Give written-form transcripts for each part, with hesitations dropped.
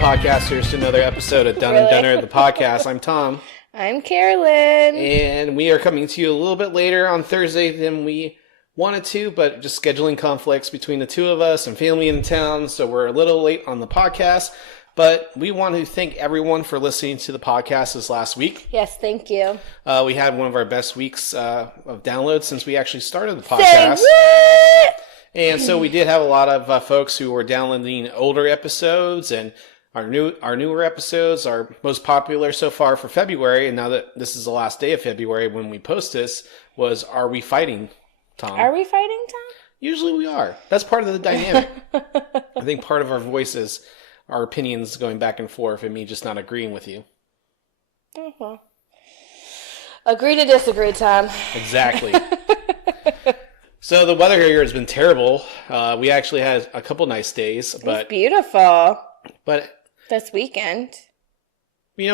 podcasters, to another episode of Dunn and Dunner, the podcast. I'm Tom. I'm Carolyn. And we are coming to you a little bit later on Thursday than we wanted to, but just scheduling conflicts between the two of us and family in town, so we're a little late on the podcast. But we want to thank everyone for listening to the podcast this last week. Yes, thank you. We had one of our best weeks of downloads since we actually started the podcast. Say what? And so we did have a lot of folks who were downloading older episodes, and our newer episodes are most popular so far for February. And now that this is the last day of February when we post this, was Are We Fighting, Tom? Are we fighting, Tom? Usually we are. That's part of the dynamic. I think part of our voices, our opinions going back and forth, and me just not agreeing with you. Oh, well. Agree to disagree, Tom. Exactly. So the weather here has been terrible. We actually had a couple nice days, but it's beautiful. But this weekend,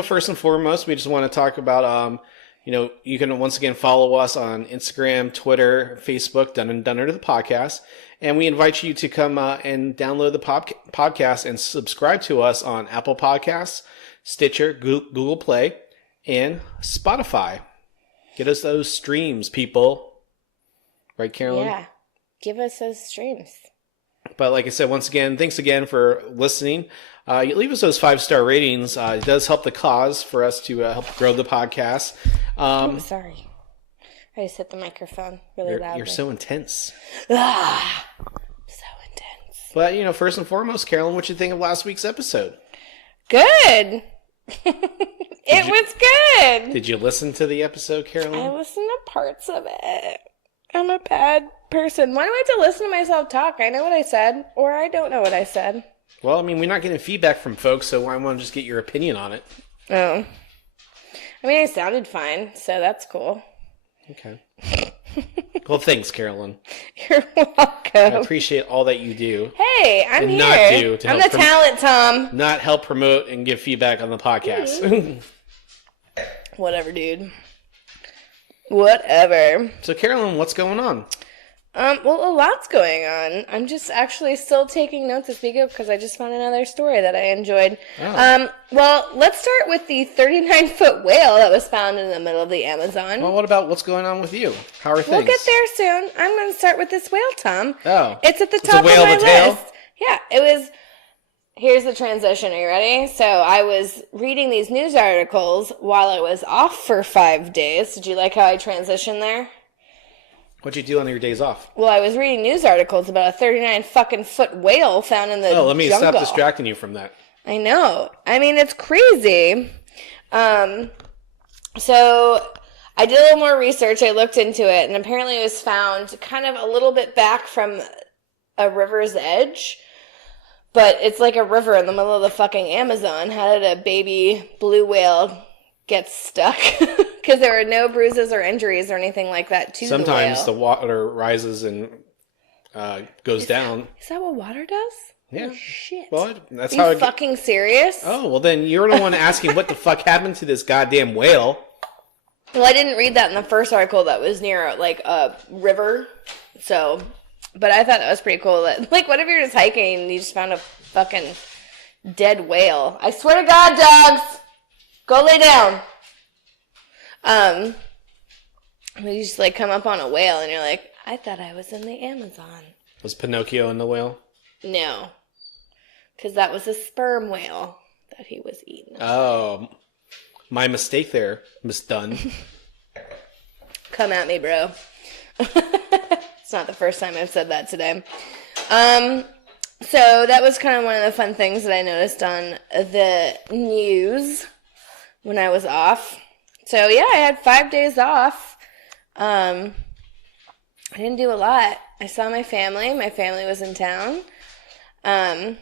first and foremost, we just want to talk about, you can once again follow us on Instagram, Twitter, Facebook, Dunn and Dunner the podcast, and we invite you to come and download the podcast and subscribe to us on Apple Podcasts, Stitcher, Google Play, and Spotify. Get us those streams, people. Right, Carolyn? Yeah. Give us those streams. But like I said, once again, thanks again for listening. You leave us those 5-star ratings. It does help the cause for us to help grow the podcast. I'm sorry. I just hit the microphone really loudly. You're so intense. So intense. But, first and foremost, Carolyn, what you think of last week's episode? Good. It was good. Did you listen to the episode, Carolyn? I listened to parts of it. I'm a bad person. Why do I have to listen to myself talk? I know what I said, or I don't know what I said. Well, we're not getting feedback from folks, so I want to just get your opinion on it. Oh. I sounded fine, so that's cool. Okay. Well, thanks, Carolyn. You're welcome. I appreciate all that you do. Hey, I'm and here. I'm the talent, Tom. Not help promote and give feedback on the podcast. Mm-hmm. Whatever, dude. Whatever. So, Carolyn, what's going on? Well, a lot's going on. I'm just actually still taking notes as we go because I just found another story that I enjoyed. Oh. Well, let's start with the 39-foot whale that was found in the middle of the Amazon. Well, what about what's going on with you? How are things? We'll get there soon. I'm going to start with this whale, Tom. Oh. It's at the top of my list. Yeah, it was... Here's the transition. Are you ready? So I was reading these news articles while I was off for 5 days. Did you like how I transitioned there? What'd you do on your days off? Well, I was reading news articles about a 39-fucking-foot whale found in the jungle. Oh, let me stop distracting you from that. I know. It's crazy. So I did a little more research. I looked into it, and apparently it was found kind of a little bit back from a river's edge. But it's like a river in the middle of the fucking Amazon. How did a baby blue whale get stuck? Because there were no bruises or injuries or anything like that to the whale. Sometimes the water rises and goes down. Is that what water does? Yeah. Oh, shit. Well, that's Are you fucking serious? Oh, well then you're the one asking what the fuck happened to this goddamn whale. Well, I didn't read that in the first article that was near, like, a river. So... But I thought that was pretty cool. That, what if you're just hiking and you just found a fucking dead whale? I swear to God, dogs, go lay down. You just, come up on a whale and you're like, I thought I was in the Amazon. Was Pinocchio in the whale? No. Because that was a sperm whale that he was eating. Oh. My mistake there, Miss Dunn. Come at me, bro. It's not the first time I've said that today. So that was kind of one of the fun things that I noticed on the news when I was off. So yeah, I had 5 days off. I didn't do a lot. I saw my family. My family was in town. I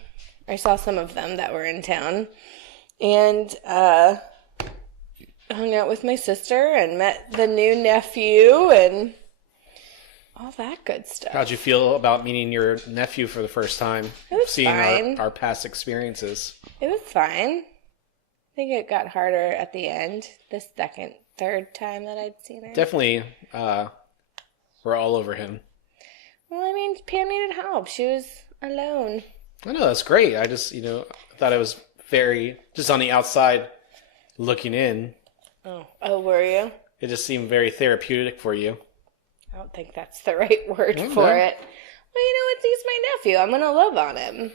saw some of them that were in town. And hung out with my sister and met the new nephew and... all that good stuff. How'd you feel about meeting your nephew for the first time? It was seeing fine. Our past experiences. It was fine. I think it got harder at the end. The third time that I'd seen him. Definitely, we're all over him. Well, Pam needed help. She was alone. I know, that's great. I just, thought it was very, just on the outside looking in. Oh, were you? It just seemed very therapeutic for you. I don't think that's the right word for it. Well, he's my nephew. I'm going to love on him.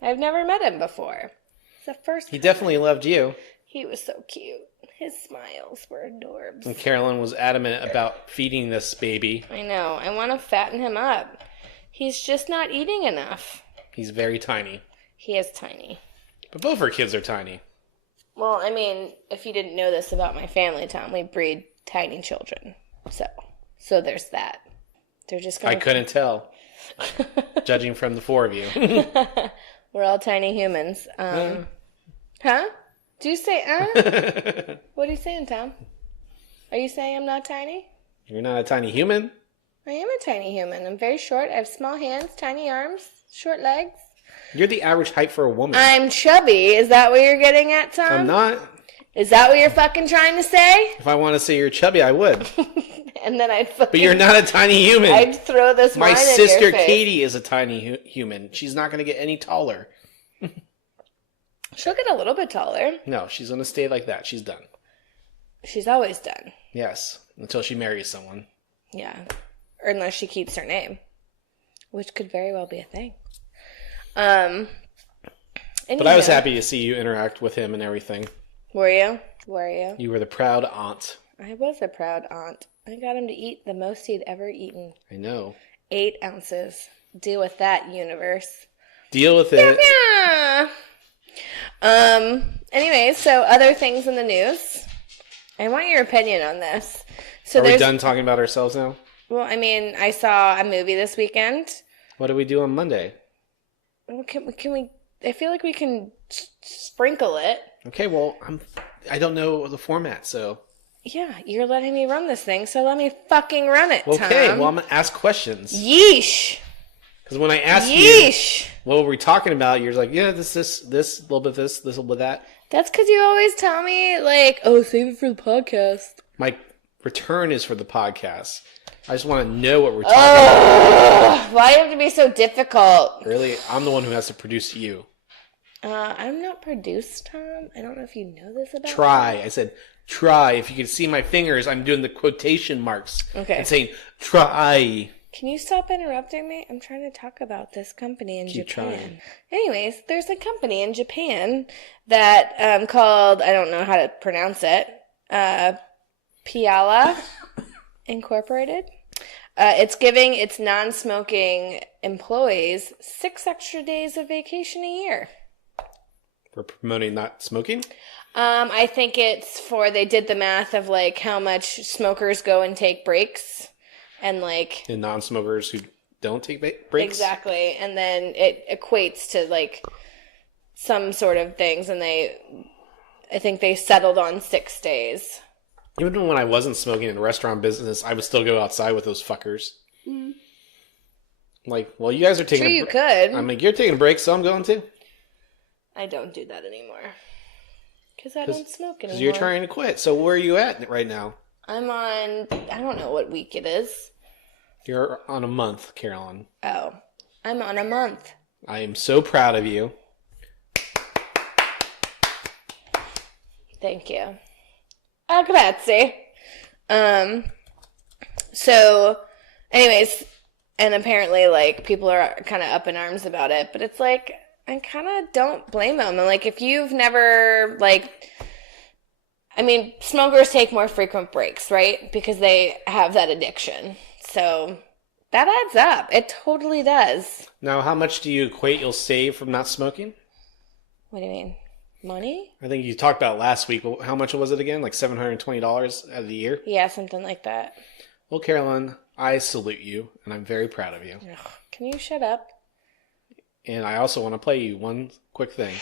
I've never met him before. It's the first time. He definitely loved you. He was so cute. His smiles were adorbs. And Carolyn was adamant about feeding this baby. I know. I want to fatten him up. He's just not eating enough. He's very tiny. He is tiny. But both our kids are tiny. Well, I mean, if you didn't know this about my family, Tom, we breed tiny children. So there's that. They're just I couldn't tell. Judging from the four of you. We're all tiny humans. Huh? Do you say, What are you saying, Tom? Are you saying I'm not tiny? You're not a tiny human? I am a tiny human. I'm very short. I have small hands, tiny arms, short legs. You're the average height for a woman. I'm chubby. Is that what you're getting at, Tom? I'm not. Is that what you're fucking trying to say? If I want to say you're chubby, I would. And then I'd fucking... But you're not a tiny human. I'd throw this wine in your face. My sister Katie is a tiny human. She's not going to get any taller. She'll get a little bit taller. No, she's going to stay like that. She's done. She's always done. Yes, until she marries someone. Yeah, or unless she keeps her name, which could very well be a thing. But I was happy to see you interact with him and everything. Were you? Were you? You were the proud aunt. I was a proud aunt. I got him to eat the most he'd ever eaten. I know. 8 ounces. Deal with that, universe. Deal with it. Yeah. Anyway, so other things in the news. I want your opinion on this. So Are we done talking about ourselves now? Well, I mean, I saw a movie this weekend. What did we do on Monday? Well, can we? I feel like we can sprinkle it. Okay, well, I don't know the format, so. Yeah, you're letting me run this thing, so let me fucking run it, Tom. Okay, well, I'm going to ask questions. Yeesh. Because when I asked you, what were we talking about, you're like, yeah, this, a little bit this, a little bit that. That's because you always tell me, like, oh, save it for the podcast. My return is for the podcast. I just want to know what we're talking about. Why do you have to be so difficult? Really? I'm the one who has to produce you. I'm not produced, Tom. I don't know if you know this about Try. me. I said, try. If you can see my fingers, I'm doing the quotation marks. Okay. And saying, try. Can you stop interrupting me? I'm trying to talk about this company in Keep Japan. trying. Anyways, there's a company in Japan that called, I don't know how to pronounce it, Piala Incorporated. It's giving its non-smoking employees 6 extra days of vacation a year. For promoting not smoking? I think it's they did the math of like how much smokers go and take breaks. And like... And non-smokers who don't take breaks? Exactly. And then it equates to like some sort of things. And I think they settled on 6 days. Even when I wasn't smoking in the restaurant business, I would still go outside with those fuckers. Mm. Like, well, you guys are taking you could. I'm like, you're taking a break, so I'm going to. I don't do that anymore. Because I don't smoke anymore. Because you're trying to quit. So where are you at right now? I'm on, I don't know what week it is. You're on a month, Carolyn. Oh, I'm on a month. I am so proud of you. Thank you. Oh, grazie. So, anyways, and apparently, like, people are kind of up in arms about it, but it's like, I kind of don't blame them. And, like, if you've never, like, I mean, smokers take more frequent breaks, right? Because they have that addiction. So, that adds up. It totally does. Now, how much do you equate you'll save from not smoking? What do you mean? Money? I think you talked about last week. How much was it again? Like $720 out of the year? Yeah, something like that. Well, Carolyn, I salute you, and I'm very proud of you. Ugh, can you shut up? And I also want to play you one quick thing.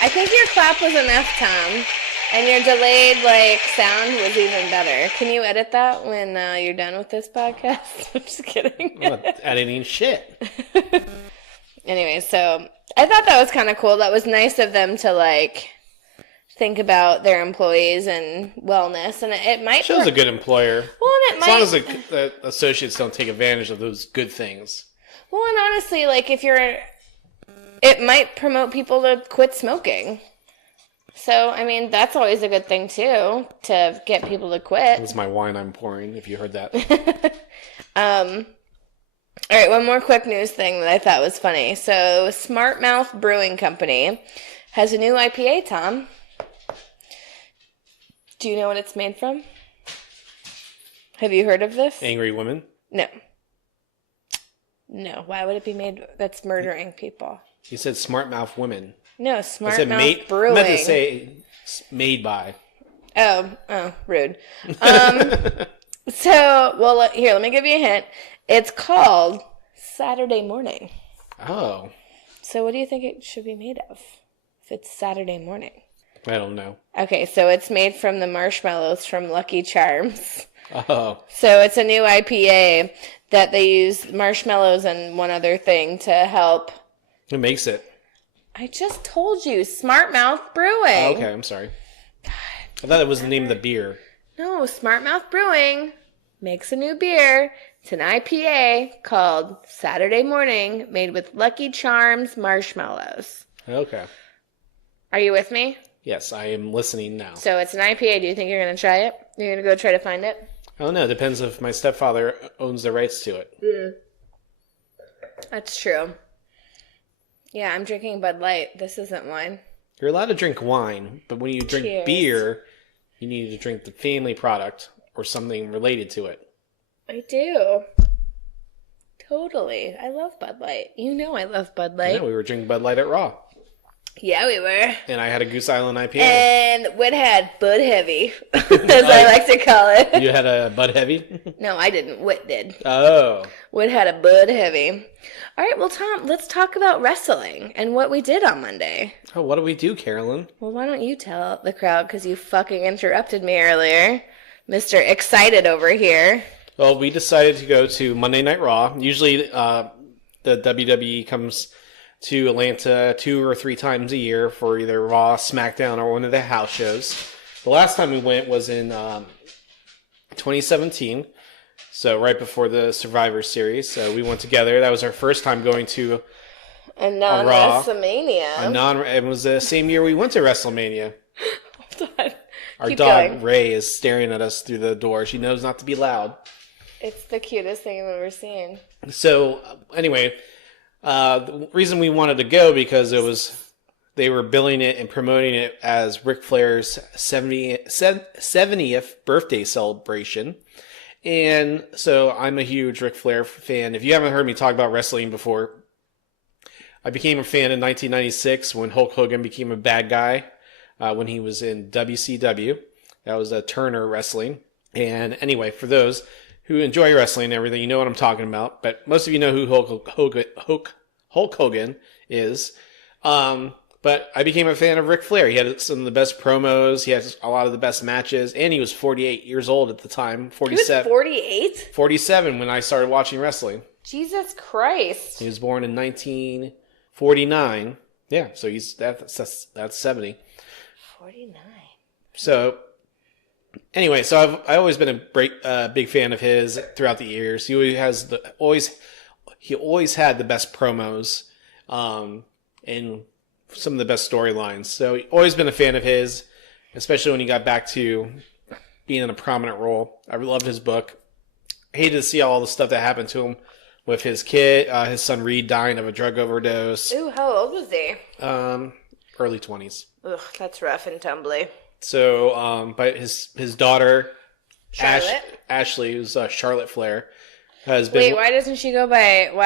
I think your clap was enough, Tom. And your delayed, like, sound was even better. Can you edit that when you're done with this podcast? I'm just kidding. I'm not editing shit. Anyway, so I thought that was kind of cool. That was nice of them to, like, think about their employees and wellness. And it might... Show's a good employer. Well, and it as long as the associates don't take advantage of those good things. Well, and honestly, like, it might promote people to quit smoking. So, I mean, that's always a good thing, too, to get people to quit. This is my wine I'm pouring, if you heard that. All right, one more quick news thing that I thought was funny. So, Smart Mouth Brewing Company has a new IPA, Tom. Do you know what it's made from? Have you heard of this? Angry women? No. No, why would it be made? That's murdering people. You said smart mouth women. No, Smart Mouth Brewing. I meant to say made by. Oh, rude. Here, let me give you a hint. It's called Saturday Morning. Oh. So what do you think it should be made of if it's Saturday morning? I don't know. Okay, so it's made from the marshmallows from Lucky Charms. Oh. So it's a new IPA that they use marshmallows and one other thing to help. Who makes it? I just told you, Smart Mouth Brewing. Oh, okay, I'm sorry. I thought it was the name of the beer. No, Smart Mouth Brewing makes a new beer. It's an IPA called Saturday Morning, made with Lucky Charms marshmallows. Okay. Are you with me? Yes, I am listening now. So it's an IPA. Do you think you're going to try it? You're going to go try to find it? I don't know. It depends if my stepfather owns the rights to it. Yeah. That's true. Yeah, I'm drinking Bud Light. This isn't wine. You're allowed to drink wine, but when you drink beer, you need to drink the family product or something related to it. I do. Totally. I love Bud Light. You know I love Bud Light. Yeah, we were drinking Bud Light at Raw. Yeah, we were. And I had a Goose Island IPA. And Whit had Bud Heavy, as I like to call it. You had a Bud Heavy? No, I didn't. Whit did. Oh. Whit had a Bud Heavy. All right, well, Tom, let's talk about wrestling and what we did on Monday. Oh, what do we do, Carolyn? Well, why don't you tell the crowd, because you fucking interrupted me earlier. Mr. Excited over here. Well, we decided to go to Monday Night Raw. Usually the WWE comes to Atlanta 2 or 3 times a year for either Raw, SmackDown, or one of the house shows. The last time we went was in 2017, so right before the Survivor Series. So we went together. That was our first time going to a non-WrestleMania. It was the same year we went to WrestleMania. Hold on. Our Keep dog, going. Ray, is staring at us through the door. She knows not to be loud. It's the cutest thing I've ever seen. So, anyway, the reason we wanted to go because they were billing it and promoting it as Ric Flair's 70th birthday celebration. And so I'm a huge Ric Flair fan. If you haven't heard me talk about wrestling before, I became a fan in 1996 when Hulk Hogan became a bad guy when he was in WCW. That was Turner Wrestling. And anyway, for those who enjoy wrestling and everything, you know what I'm talking about. But most of you know who Hulk Hogan is. But I became a fan of Ric Flair. He had some of the best promos. He had a lot of the best matches. And he was 48 years old at the time. 47. He was 48? 47 when I started watching wrestling. Jesus Christ. He was born in 1949. Yeah, so that's 70. 49. So anyway, so I've always been a big fan of his throughout the years. He always had the best promos, and some of the best storylines. So always been a fan of his, especially when he got back to being in a prominent role. I loved his book. I hated to see all the stuff that happened to him with his kid, his son Reed dying of a drug overdose. Ooh, how old was he? Early 20s. Ugh, that's rough and tumbly. So, but his daughter, Charlotte? Ashley, who's Charlotte Flair, has been... Wait, why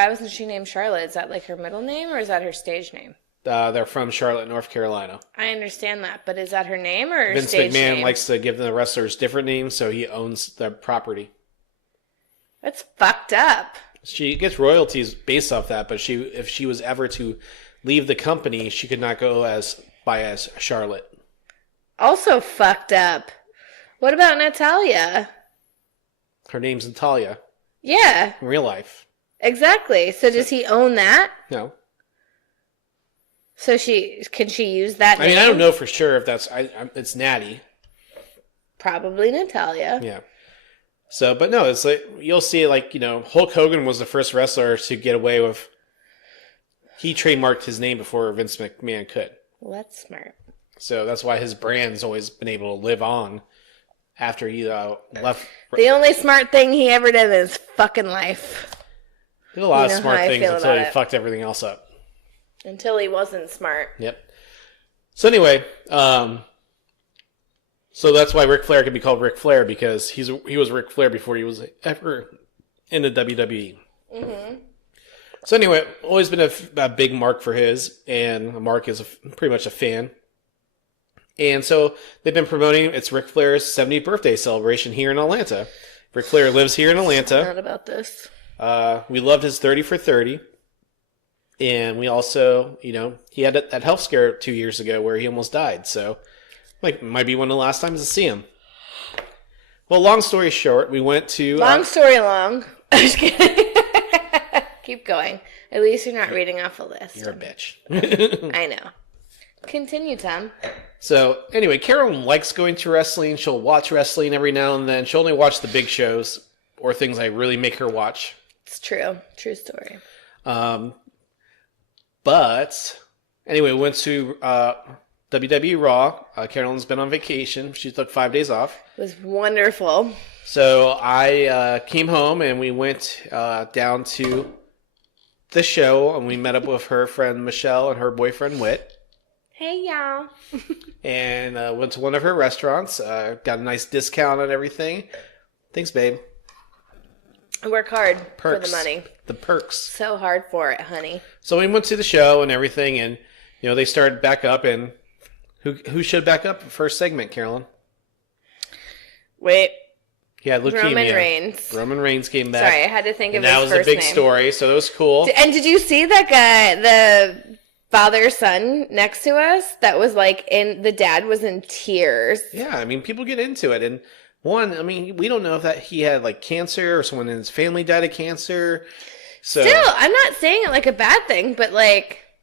wasn't she named Charlotte? Is that like her middle name or is that her stage name? They're from Charlotte, North Carolina. I understand that, but is that her name or her Vince stage McMahon name? likes to give the wrestlers different names, so he owns the property. That's fucked up. She gets royalties based off that, but if she was ever to leave the company, she could not go as Charlotte. Also fucked up. What about Natalia? Her name's Natalia. Yeah. In real life. Exactly. So does he own that? No. So can she use that name? I mean, I don't know for sure if it's Natty. Probably Natalia. Yeah. So, but no, it's like, you'll see, like, Hulk Hogan was the first wrestler to get away with, he trademarked his name before Vince McMahon could. Well, that's smart. So that's why his brand's always been able to live on after he left. The only smart thing he ever did in his fucking life. Did a lot of smart things until he fucked everything else up. Until he wasn't smart. Yep. So anyway, so that's why Ric Flair can be called Ric Flair, because he was Ric Flair before he was ever in the WWE. Mm-hmm. So anyway, always been a big Mark for his, and Mark is pretty much a fan. And so they've been promoting, it's Ric Flair's 70th birthday celebration here in Atlanta. Ric Flair lives here in Atlanta. Not about this. We loved his 30 for 30. And we also, he had that health scare 2 years ago where he almost died. So, might be one of the last times to see him. Well, long story short, we went to... Long story long. I'm just kidding. Keep going. At least you're not reading off a list. You're a bitch. I know. Continue, Tom. So, anyway, Carolyn likes going to wrestling. She'll watch wrestling every now and then. She'll only watch the big shows or things I really make her watch. It's true. True story. But, anyway, we went to WWE Raw. Carolyn's been on vacation. She took 5 days off. It was wonderful. So, I came home and we went down to the show, and we met up with her friend Michelle and her boyfriend Whit. Hey, y'all. And went to one of her restaurants. Got a nice discount on everything. Thanks, babe. I work hard Perks. for the money. The perks. So hard for it, honey. So we went to the show and everything, and they started back up. And who showed back up first segment, Carolyn? Wait. Yeah, leukemia. Roman Reigns. Roman Reigns came back. Sorry, I had to think of his first name. That was a big story, so that was cool. And did you see that guy, the father-son next to us? That was the dad was in tears. Yeah, I mean, people get into it. And we don't know if he had cancer or someone in his family died of cancer. So still, I'm not saying it like a bad thing, but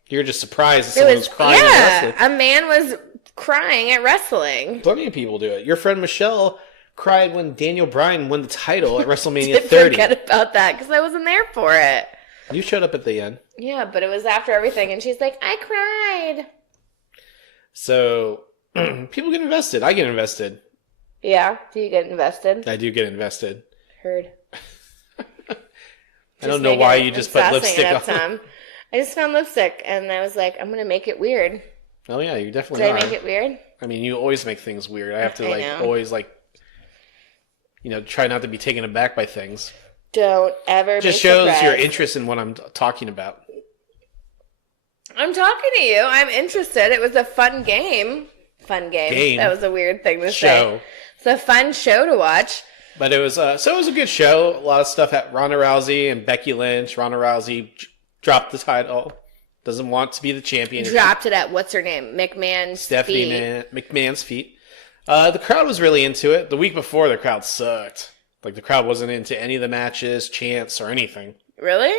you're just surprised that someone was crying at wrestling. A man was crying at wrestling. Plenty of people do it. Your friend Michelle cried when Daniel Bryan won the title at WrestleMania 30. Forget about that because I wasn't there for it. You showed up at the end. Yeah, but it was after everything, and she's like, I cried. So, people get invested. I get invested. Yeah? Do you get invested? I do get invested. Heard. I don't know why you just put lipstick on. Tom. I just found lipstick, and I was like, I'm going to make it weird. Oh, yeah, you definitely Did are. I make it weird? I mean, you always make things weird. I have to, always, try not to be taken aback by things. Don't ever just shows your interest in what I'm talking about. I'm talking to you. I'm interested. It was a fun game. Fun game. That was a weird thing to say. It's a fun show to watch. But it was it was a good show. A lot of stuff at Ronda Rousey and Becky Lynch. Ronda Rousey dropped the title. Doesn't want to be the champion. Dropped it at what's her name? McMahon's feet. McMahon's feet. The crowd was really into it. The week before, the crowd sucked. The crowd wasn't into any of the matches, chants, or anything. Really?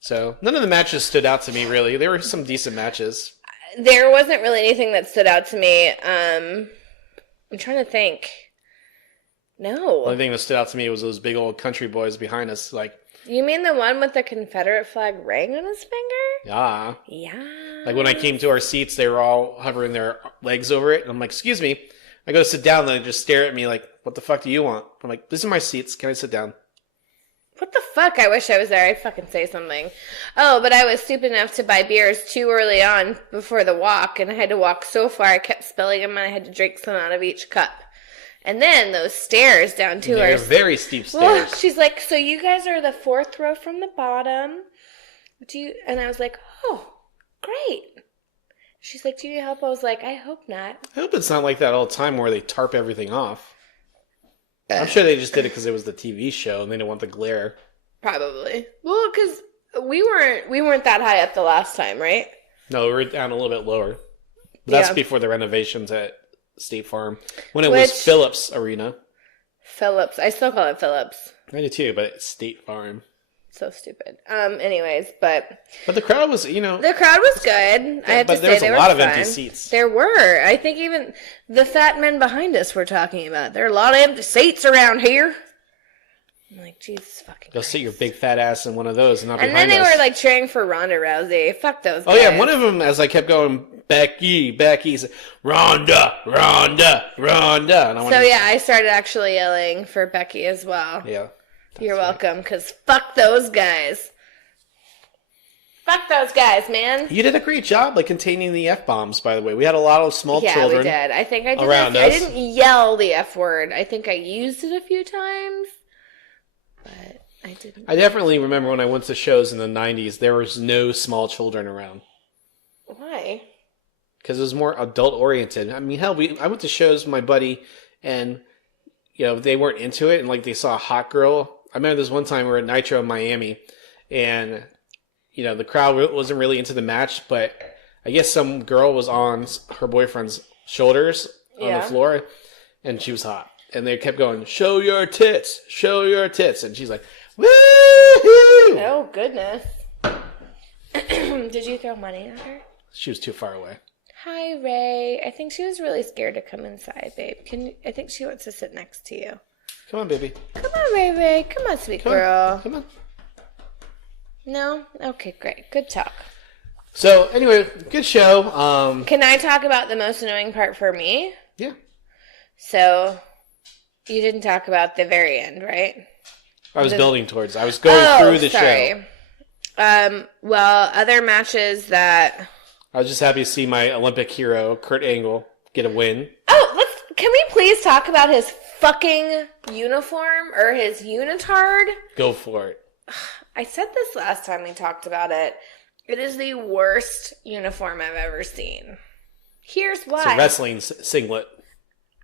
So, none of the matches stood out to me, really. There were some decent matches. There wasn't really anything that stood out to me. I'm trying to think. No. The only thing that stood out to me was those big old country boys behind us. You mean the one with the Confederate flag ring on his finger? Yeah. Yeah. When I came to our seats, they were all hovering their legs over it. And I'm like, excuse me. I go to sit down, and they just stare at me like, what the fuck do you want? I'm like, these are my seats. Can I sit down? What the fuck? I wish I was there. I'd fucking say something. Oh, but I was stupid enough to buy beers too early on before the walk, and I had to walk so far, I kept spilling them, and I had to drink some out of each cup. And then those stairs down to They're very steep stairs. Well, she's like, so you guys are the fourth row from the bottom. And I was like, oh, great. She's like, do you need help? I was like, I hope not. I hope it's not like that all the time where they tarp everything off. I'm sure they just did it because it was the TV show and they didn't want the glare. Probably. Well, because we weren't that high up the last time, right? No, we were down a little bit lower. But that's before the renovations at State Farm. When it was Phillips Arena. Phillips. I still call it Phillips. I do too, but it's State Farm. So stupid. Anyways, but the crowd was, the crowd was good. I have to say, there was a lot of empty seats. There were. I think even the fat men behind us were talking about. There are a lot of empty seats around here. I'm like, Jesus fucking Go Christ. sit your big fat ass in one of those and not And behind then they us. were like cheering for Ronda Rousey. Fuck those guys. Oh yeah, one of them, as I kept going, Becky, said, Ronda. And I started actually yelling for Becky as well. Yeah. You're welcome, because fuck those guys. Fuck those guys, man. You did a great job, like, containing the F-bombs, by the way. We had a lot of small children. Yeah, we did. I think I did. Around us. I didn't yell the F word. I think I used it a few times, but I didn't. I definitely remember when I went to shows in the 90s, there was no small children around. Why? Because it was more adult-oriented. I mean, hell, I went to shows with my buddy, and, you know, they weren't into it, and, like, they saw a hot girl. I remember this one time we were at Nitro in Miami, and, you know, the crowd wasn't really into the match, but I guess some girl was on her boyfriend's shoulders on the floor, and she was hot. And they kept going, show your tits, show your tits. And she's like, woo-hoo! Oh, goodness. Did you throw money at her? She was too far away. Hi, Ray. I think she was really scared to come inside, babe. I think she wants to sit next to you. Come on, baby. Come on, Ray. Come on, sweet girl. Come on. No? Okay, great. Good talk. So, anyway, good show. Can I talk about the most annoying part for me? Yeah. So, you didn't talk about the very end, right? I was building towards. I was going through the show. Well, other matches that... I was just happy to see my Olympic hero, Kurt Angle, get a win. Oh, can we please talk about his fucking uniform or his unitard? Go for it. I said this last time we talked about it. It is the worst uniform I've ever seen. Here's why. It's a wrestling singlet.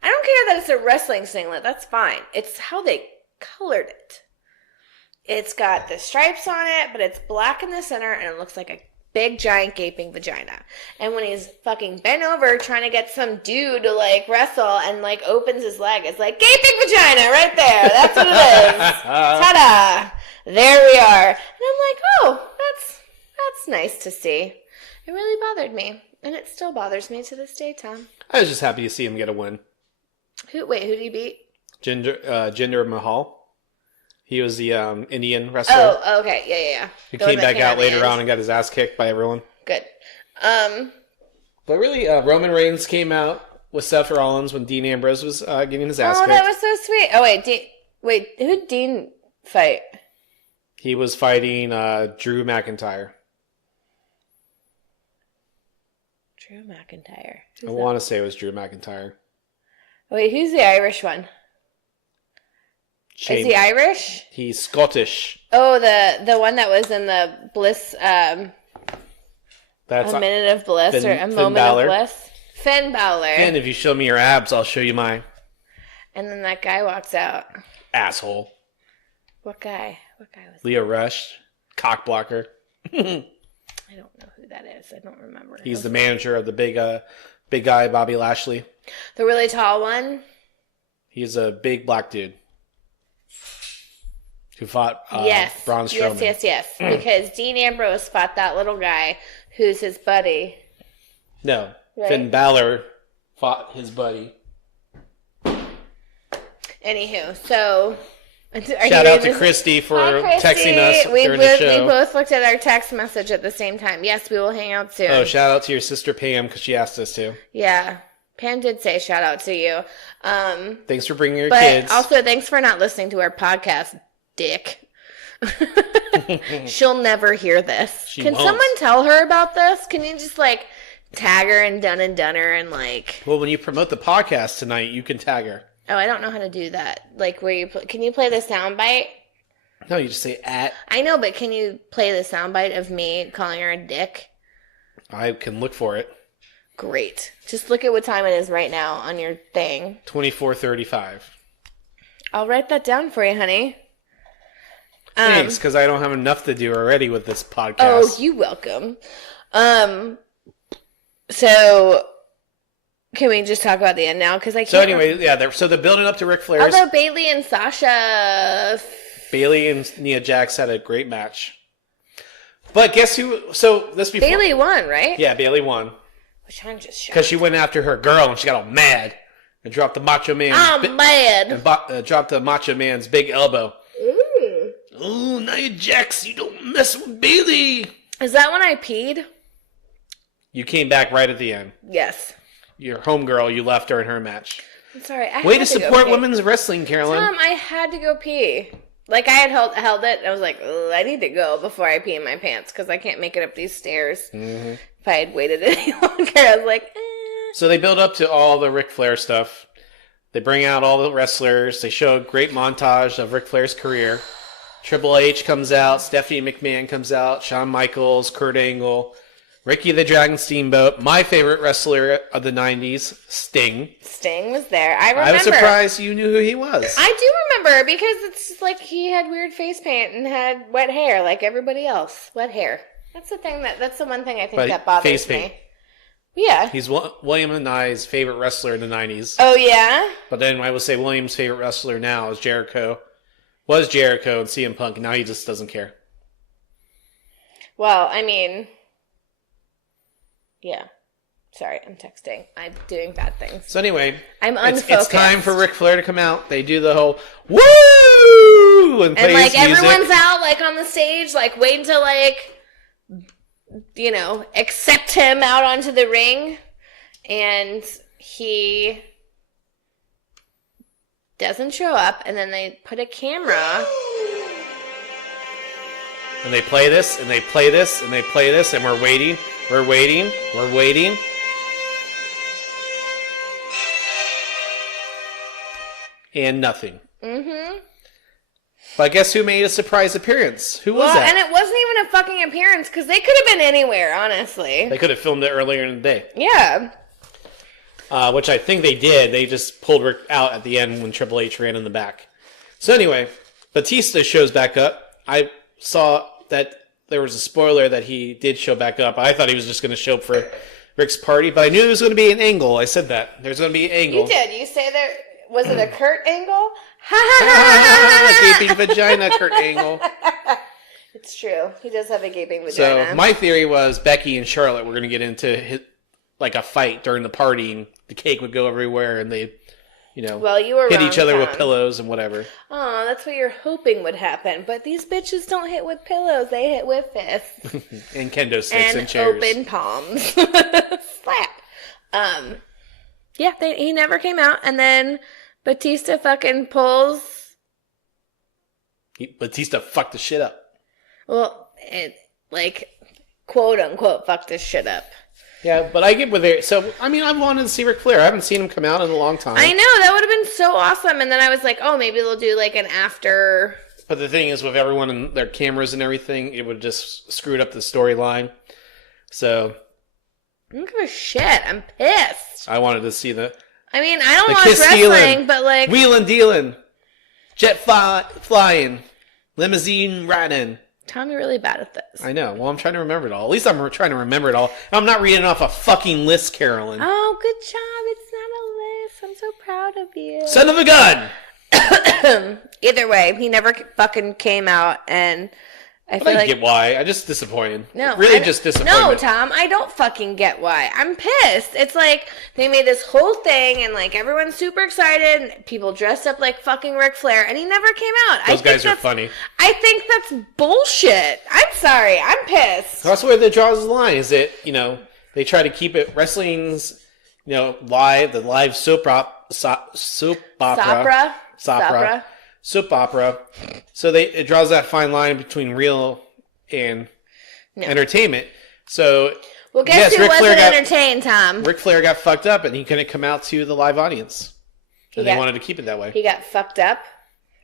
I don't care that it's a wrestling singlet. That's fine. It's how they colored it. It's got the stripes on it, but it's black in the center, and it looks like a big, giant, gaping vagina. And when he's fucking bent over trying to get some dude to, like, wrestle and, like, opens his leg, it's like, gaping vagina right there. That's what it is. Ta-da. There we are. And I'm like, oh, that's nice to see. It really bothered me. And it still bothers me to this day, Tom. I was just happy to see him get a win. Who did he beat? Jinder Mahal. He was the Indian wrestler. Oh, okay. Yeah. He came back out later on and got his ass kicked by everyone. Good. But really, Roman Reigns came out with Seth Rollins when Dean Ambrose was getting his ass kicked. Oh, that was so sweet. Oh, wait, who did Dean fight? He was fighting Drew McIntyre. Drew McIntyre. I want to say it was Drew McIntyre. Wait, who's the Irish one? Is he Irish? He's Scottish. Oh, the one that was in the Bliss, That's a minute of bliss or a moment of bliss. Finn Balor. And if you show me your abs, I'll show you mine. And then that guy walks out. Asshole. What guy? What guy was Leo Rush. Cock blocker. I don't know who that is. I don't remember. He's the manager of the big guy, Bobby Lashley. The really tall one? He's a big black dude. Who fought Braun Strowman. Yes. Because Dean Ambrose fought that little guy who's his buddy. No. Right? Finn Balor fought his buddy. Anywho, so... Shout out to Christy for texting us during the show. We both looked at our text message at the same time. Yes, we will hang out soon. Oh, shout out to your sister Pam because she asked us to. Yeah. Pam did say shout out to you. Thanks for bringing your kids. But also thanks for not listening to our podcast, dick. She'll never hear this. Can someone tell her about this? Can you just like tag her and Dunn and Dunner and like... Well, when you promote the podcast tonight, you can tag her. Oh, I don't know how to do that. Like, can you play the soundbite? No, you just say @ I know, but can you play the soundbite of me calling her a dick? I can look for it. Great. Just look at what time it is right now on your thing. 24:35. I'll write that down for you, honey. Thanks, because I don't have enough to do already with this podcast. Oh, you welcome. So... Can we just talk about the end now? Because I can't. So anyway, so they're building up to Ric Flair's. Although Bayley and Sasha. Bayley and Nia Jax had a great match. But guess who? So this before Bayley won, right? Yeah, Bayley won. Which I'm just shocked. Because she went after her girl and she got all mad and dropped the Macho Man. I'm mad. And dropped the Macho Man's big elbow. Ooh. Oh, Nia Jax, you don't mess with Bailey. Is that when I peed? You came back right at the end. Yes. Your homegirl, you left her in her match. I'm sorry. Way to support women's wrestling, Carolyn. Tom, I had to go pee. Like, I had held it, and I was like, I need to go before I pee in my pants, because I can't make it up these stairs. Mm-hmm. If I had waited any longer, I was like, So they build up to all the Ric Flair stuff. They bring out all the wrestlers. They show a great montage of Ric Flair's career. Triple H comes out. Stephanie McMahon comes out. Shawn Michaels, Kurt Angle, Ricky the Dragon Steamboat. My favorite wrestler of the 90s, Sting. Sting was there. I remember. I was surprised you knew who he was. I do remember, because it's like he had weird face paint and had wet hair like everybody else. Wet hair. That's the one thing I think that bothers face me. paint. Yeah. He's William and I's favorite wrestler in the 90s. Oh, yeah? But then I would say William's favorite wrestler now is Jericho. Was Jericho and CM Punk. Now he just doesn't care. Well, I mean, yeah. Sorry, I'm texting. I'm doing bad things. So anyway, I'm unfocused. It's time for Ric Flair to come out. They do the whole woo and play like his music. Everyone's out like on the stage, like waiting to accept him out onto the ring, and he doesn't show up, and then they put a camera. And they play this, and they play this, and they play this, and we're waiting. We're waiting. We're waiting. And nothing. Mm-hmm. But guess who made a surprise appearance? Who was that? And it wasn't even a fucking appearance, because they could have been anywhere, honestly. They could have filmed it earlier in the day. Yeah. Which I think they did. They just pulled Rick out at the end when Triple H ran in the back. So anyway, Batista shows back up. I saw that there was a spoiler that he did show back up. I thought he was just going to show up for Rick's party, but I knew there was going to be an angle. I said that. There's going to be an angle. You did. You say there... Was it a Kurt Angle? Gaping vagina, Kurt Angle. It's true. He does have a gaping vagina. So my theory was Becky and Charlotte were going to get into a fight during the party, and the cake would go everywhere, and they, well, you were hit wrong, each other Tom. with pillows and whatever. Oh, that's what you're hoping would happen. But these bitches don't hit with pillows; they hit with fists and kendo sticks and chairs, open palms. Slap. Yeah, he never came out, and then Batista fucking pulls. Batista fucked the shit up. Well, quote unquote, fucked this shit up. Yeah, but I get with it. So, I mean, I wanted to see Ric Flair. I haven't seen him come out in a long time. I know, that would have been so awesome. And then I was like, oh, maybe they'll do an after. But the thing is, with everyone and their cameras and everything, it would just screwed up the storyline. So, I don't give a shit. I'm pissed. I wanted to see I don't watch wrestling, but wheeling dealing, jet flying, limousine riding. Tom, you're really bad at this. I know. Well, I'm trying to remember it all. At least I'm trying to remember it all. I'm not reading off a fucking list, Carolyn. Oh, good job. It's not a list. I'm so proud of you. Son of a gun! Either way, he never fucking came out, and I feel get why. I just disappointed. No. Really just disappointed. No, Tom, I don't fucking get why. I'm pissed. It's like they made this whole thing and everyone's super excited and people dressed up like fucking Ric Flair and he never came out. Those guys are funny. I think that's bullshit. I'm sorry. I'm pissed. That's where they draws the line. Is it, they try to keep it wrestling's, live, the live soap opera. Soap opera. So it draws that fine line between real and entertainment. So, well, guess who wasn't entertained, Tom? Ric Flair got fucked up and he couldn't come out to the live audience. And they wanted to keep it that way. He got fucked up?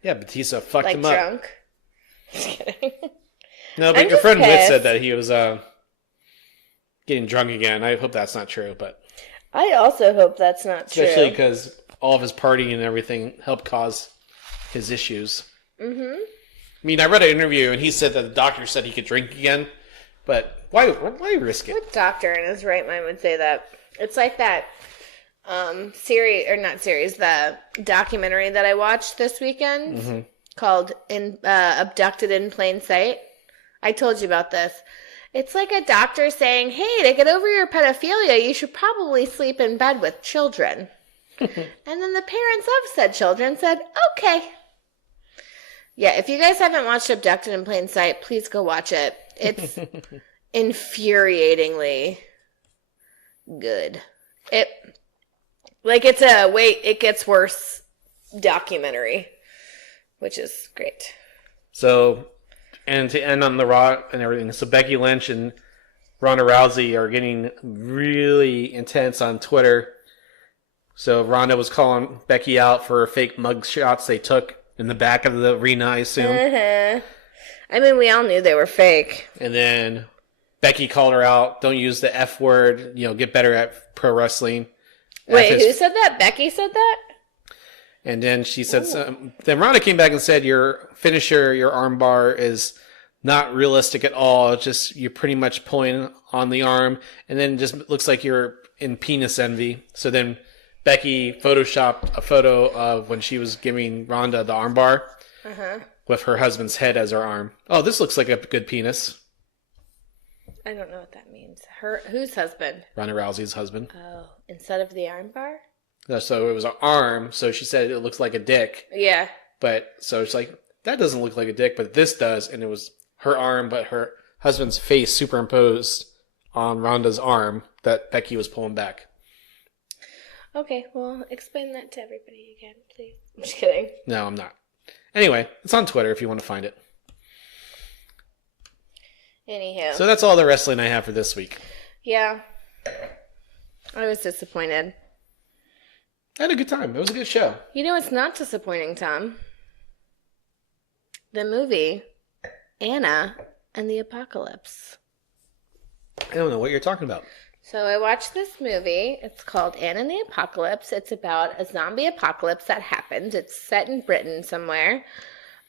Yeah, Batista fucked him up. Drunk? Just kidding. No, but your friend Whit said that he was getting drunk again. I hope that's not true, but I also hope that's not true. Especially because all of his partying and everything helped cause his issues. Mm-hmm. I mean, I read an interview and he said that the doctor said he could drink again, but why risk it? What doctor in his right mind would say that? It's like that the documentary that I watched this weekend called Abducted in Plain Sight. I told you about this. It's like a doctor saying, hey, to get over your pedophilia, you should probably sleep in bed with children. And then the parents of said children said, okay. Yeah, if you guys haven't watched Abducted in Plain Sight, please go watch it. It's infuriatingly good. It gets worse documentary, which is great. So, and to end on the Raw and everything, so Becky Lynch and Ronda Rousey are getting really intense on Twitter. So Ronda was calling Becky out for fake mug shots they took in the back of the arena, I assume. Uh-huh. I mean, we all knew they were fake. And then Becky called her out. Don't use the F word. Get better at pro wrestling. Wait, who said that? Becky said that? And then she said, then Ronda came back and said, your finisher, your armbar is not realistic at all. Just you're pretty much pulling on the arm. And then it just looks like you're in penis envy. So then Becky photoshopped a photo of when she was giving Ronda the armbar with her husband's head as her arm. Oh, this looks like a good penis. I don't know what that means. Whose husband? Ronda Rousey's husband. Oh, instead of the armbar? So it was an arm, so she said it looks like a dick. Yeah. But, so it's like, that doesn't look like a dick, but this does, and it was her arm, but her husband's face superimposed on Ronda's arm that Becky was pulling back. Okay, well, explain that to everybody again, please. I'm just kidding. No, I'm not. Anyway, it's on Twitter if you want to find it. Anywho. So that's all the wrestling I have for this week. Yeah. I was disappointed. I had a good time. It was a good show. You know what's not disappointing, Tom? The movie Anna and the Apocalypse. I don't know what you're talking about. So I watched this movie. It's called Anna and the Apocalypse. It's about a zombie apocalypse that happened. It's set in Britain somewhere.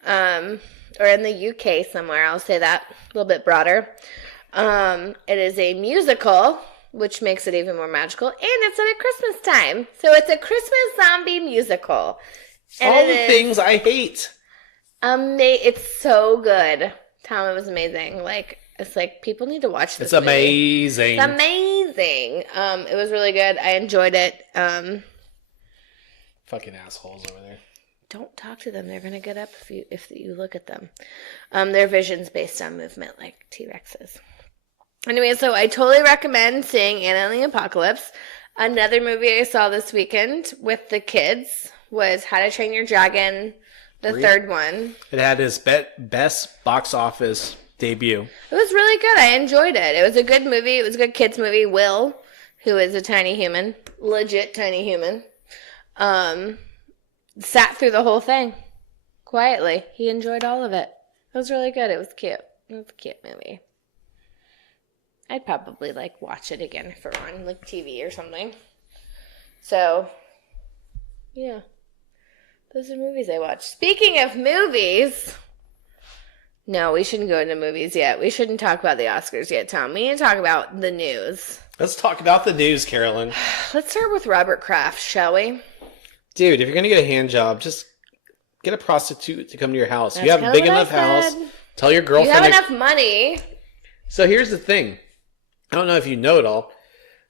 Or in the UK somewhere. I'll say that a little bit broader. It is a musical, which makes it even more magical. And it's at Christmas time. So it's a Christmas zombie musical. And all the things I hate. It's so good. Tom, it was amazing. It's like people need to watch this. It's amazing. Movie. It's amazing. It was really good. I enjoyed it. Fucking assholes over there. Don't talk to them. They're gonna get up if you look at them. Their vision's based on movement, like T-Rexes. Anyway, so I totally recommend seeing Anna and the Apocalypse. Another movie I saw this weekend with the kids was How to Train Your Dragon, the third one. It had his best box office debut. It was really good. I enjoyed it. It was a good movie. It was a good kids movie. Will, who is a tiny human, legit tiny human, sat through the whole thing quietly. He enjoyed all of it. It was really good. It was cute. It was a cute movie. I'd probably watch it again if it were on TV or something. So, yeah. Those are movies I watched. Speaking of movies, no, we shouldn't go into movies yet. We shouldn't talk about the Oscars yet, Tom. We need to talk about the news. Let's talk about the news, Carolyn. Let's start with Robert Kraft, shall we? Dude, if you're going to get a hand job, just get a prostitute to come to your house. You have a big enough house. Tell your girlfriend. You have enough money. So here's the thing. I don't know if you know it all.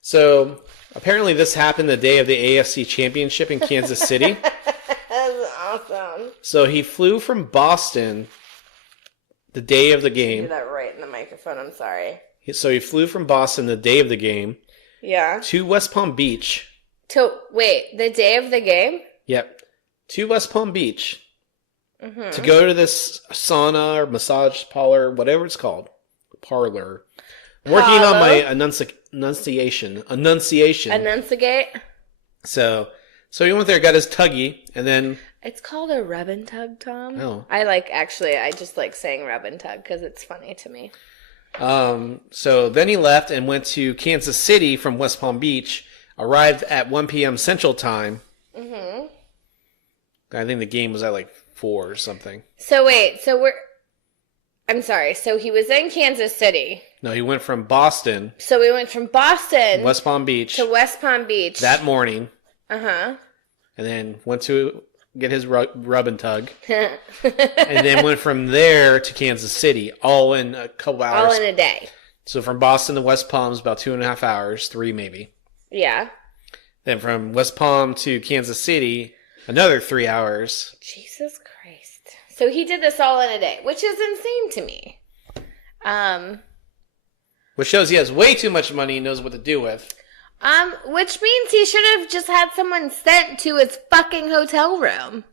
So apparently this happened the day of the AFC Championship in Kansas City. That's awesome. So he flew from Boston the day of the game. Do that right in the microphone. I'm sorry. So he flew from Boston the day of the game. Yeah. To West Palm Beach. Wait, the day of the game? Yep. To West Palm Beach. Mm-hmm. To go to this sauna or massage parlor, whatever it's called. Parlor. Working on my enunciation. Enunciate? So he went there, got his tuggy, and then... It's called a rub and tug, Tom. Oh. I just like saying rub and tug because it's funny to me. So then he left and went to Kansas City from West Palm Beach, arrived at 1 p.m. Central Time. Mm-hmm. I think the game was at 4 or something. So wait, I'm sorry. So he was in Kansas City. No, he went from Boston. So we went from Boston. West Palm Beach. To West Palm Beach. That morning. Uh-huh. And then went to get his rub and tug. And then went from there to Kansas City, all in a couple hours. All in a day. So from Boston to West Palm is about 2.5 hours, 3 maybe. Yeah. Then from West Palm to Kansas City, another 3 hours. Jesus Christ. So he did this all in a day, which is insane to me. Which shows he has way too much money and knows what to do with. Which means he should have just had someone sent to his fucking hotel room.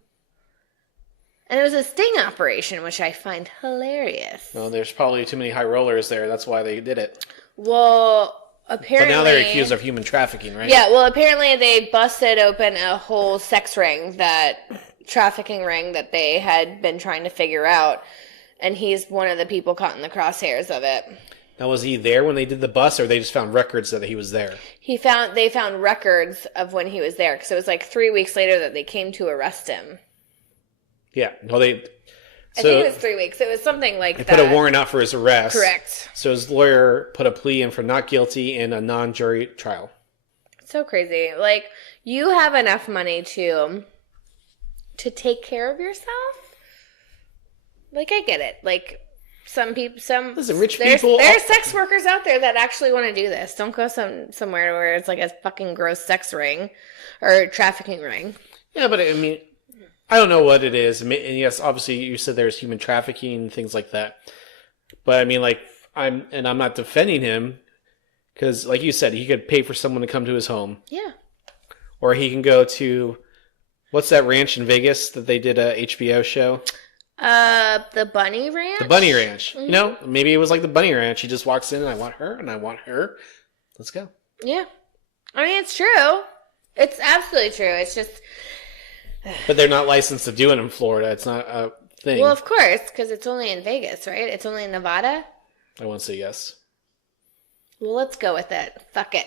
And it was a sting operation, which I find hilarious. Well, there's probably too many high rollers there. That's why they did it. Well, apparently... But now they're accused of human trafficking, right? Yeah, well, apparently they busted open a whole sex ring, trafficking ring that they had been trying to figure out. And he's one of the people caught in the crosshairs of it. Now, was he there when they did the bust, or they just found records that he was there? They found records of when he was there, because it was like 3 weeks later that they came to arrest him. Yeah. Well, I think it was 3 weeks. It was something like that. They put a warrant out for his arrest. Correct. So his lawyer put a plea in for not guilty in a non-jury trial. So crazy. Like, you have enough money to take care of yourself? Like, I get it. Like, Listen, rich people... There's sex workers out there that actually want to do this. Don't go somewhere where it's like a fucking gross sex ring or trafficking ring. Yeah, but I mean, I don't know what it is. And yes, obviously you said there's human trafficking and things like that. But I mean, like, I'm not defending him because, like you said, he could pay for someone to come to his home. Yeah. Or he can go to, what's that ranch in Vegas that they did a HBO show? The Bunny Ranch? The Bunny Ranch. Mm-hmm. You know, maybe it was like the Bunny Ranch. He just walks in and I want her and I want her. Let's go. Yeah. I mean, it's true. It's absolutely true. It's just... But they're not licensed to do it in Florida. It's not a thing. Well, of course, because it's only in Vegas, right? It's only in Nevada? I won't say yes. Well, let's go with it. Fuck it.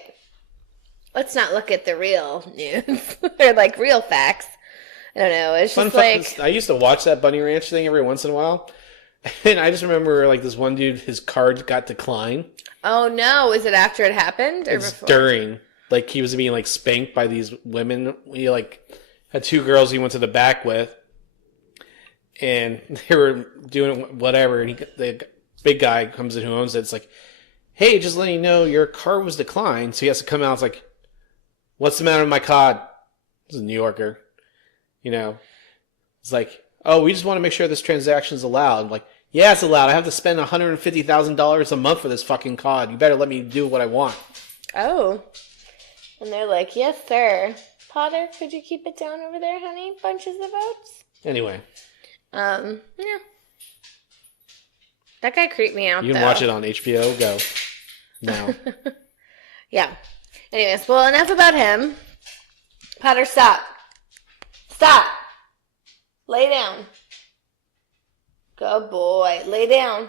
Let's not look at the real news. Or, like, real facts. I don't know. It's just like... I used to watch that Bunny Ranch thing every once in a while. And I just remember, like, this one dude, his card got declined. Oh, no. Was it after it happened or before? During. Like, he was being, like, spanked by these women. He, like, had two girls he went to the back with. And they were doing whatever. And the big guy comes in who owns it. It's like, hey, just letting you know, your card was declined. So he has to come out. It's like, what's the matter with my card? This is a New Yorker. You know, it's like, oh, we just want to make sure this transaction is allowed. I'm like, yeah, it's allowed. I have to spend $150,000 a month for this fucking card. You better let me do what I want. Oh. And they're like, yes, sir. Potter, could you keep it down over there, honey? Bunches of votes. Anyway. Yeah. That guy creeped me out, You can watch it on HBO Go now. Yeah. Anyways, well, enough about him. Potter, stop. Stop. Lay down. Good boy. Lay down.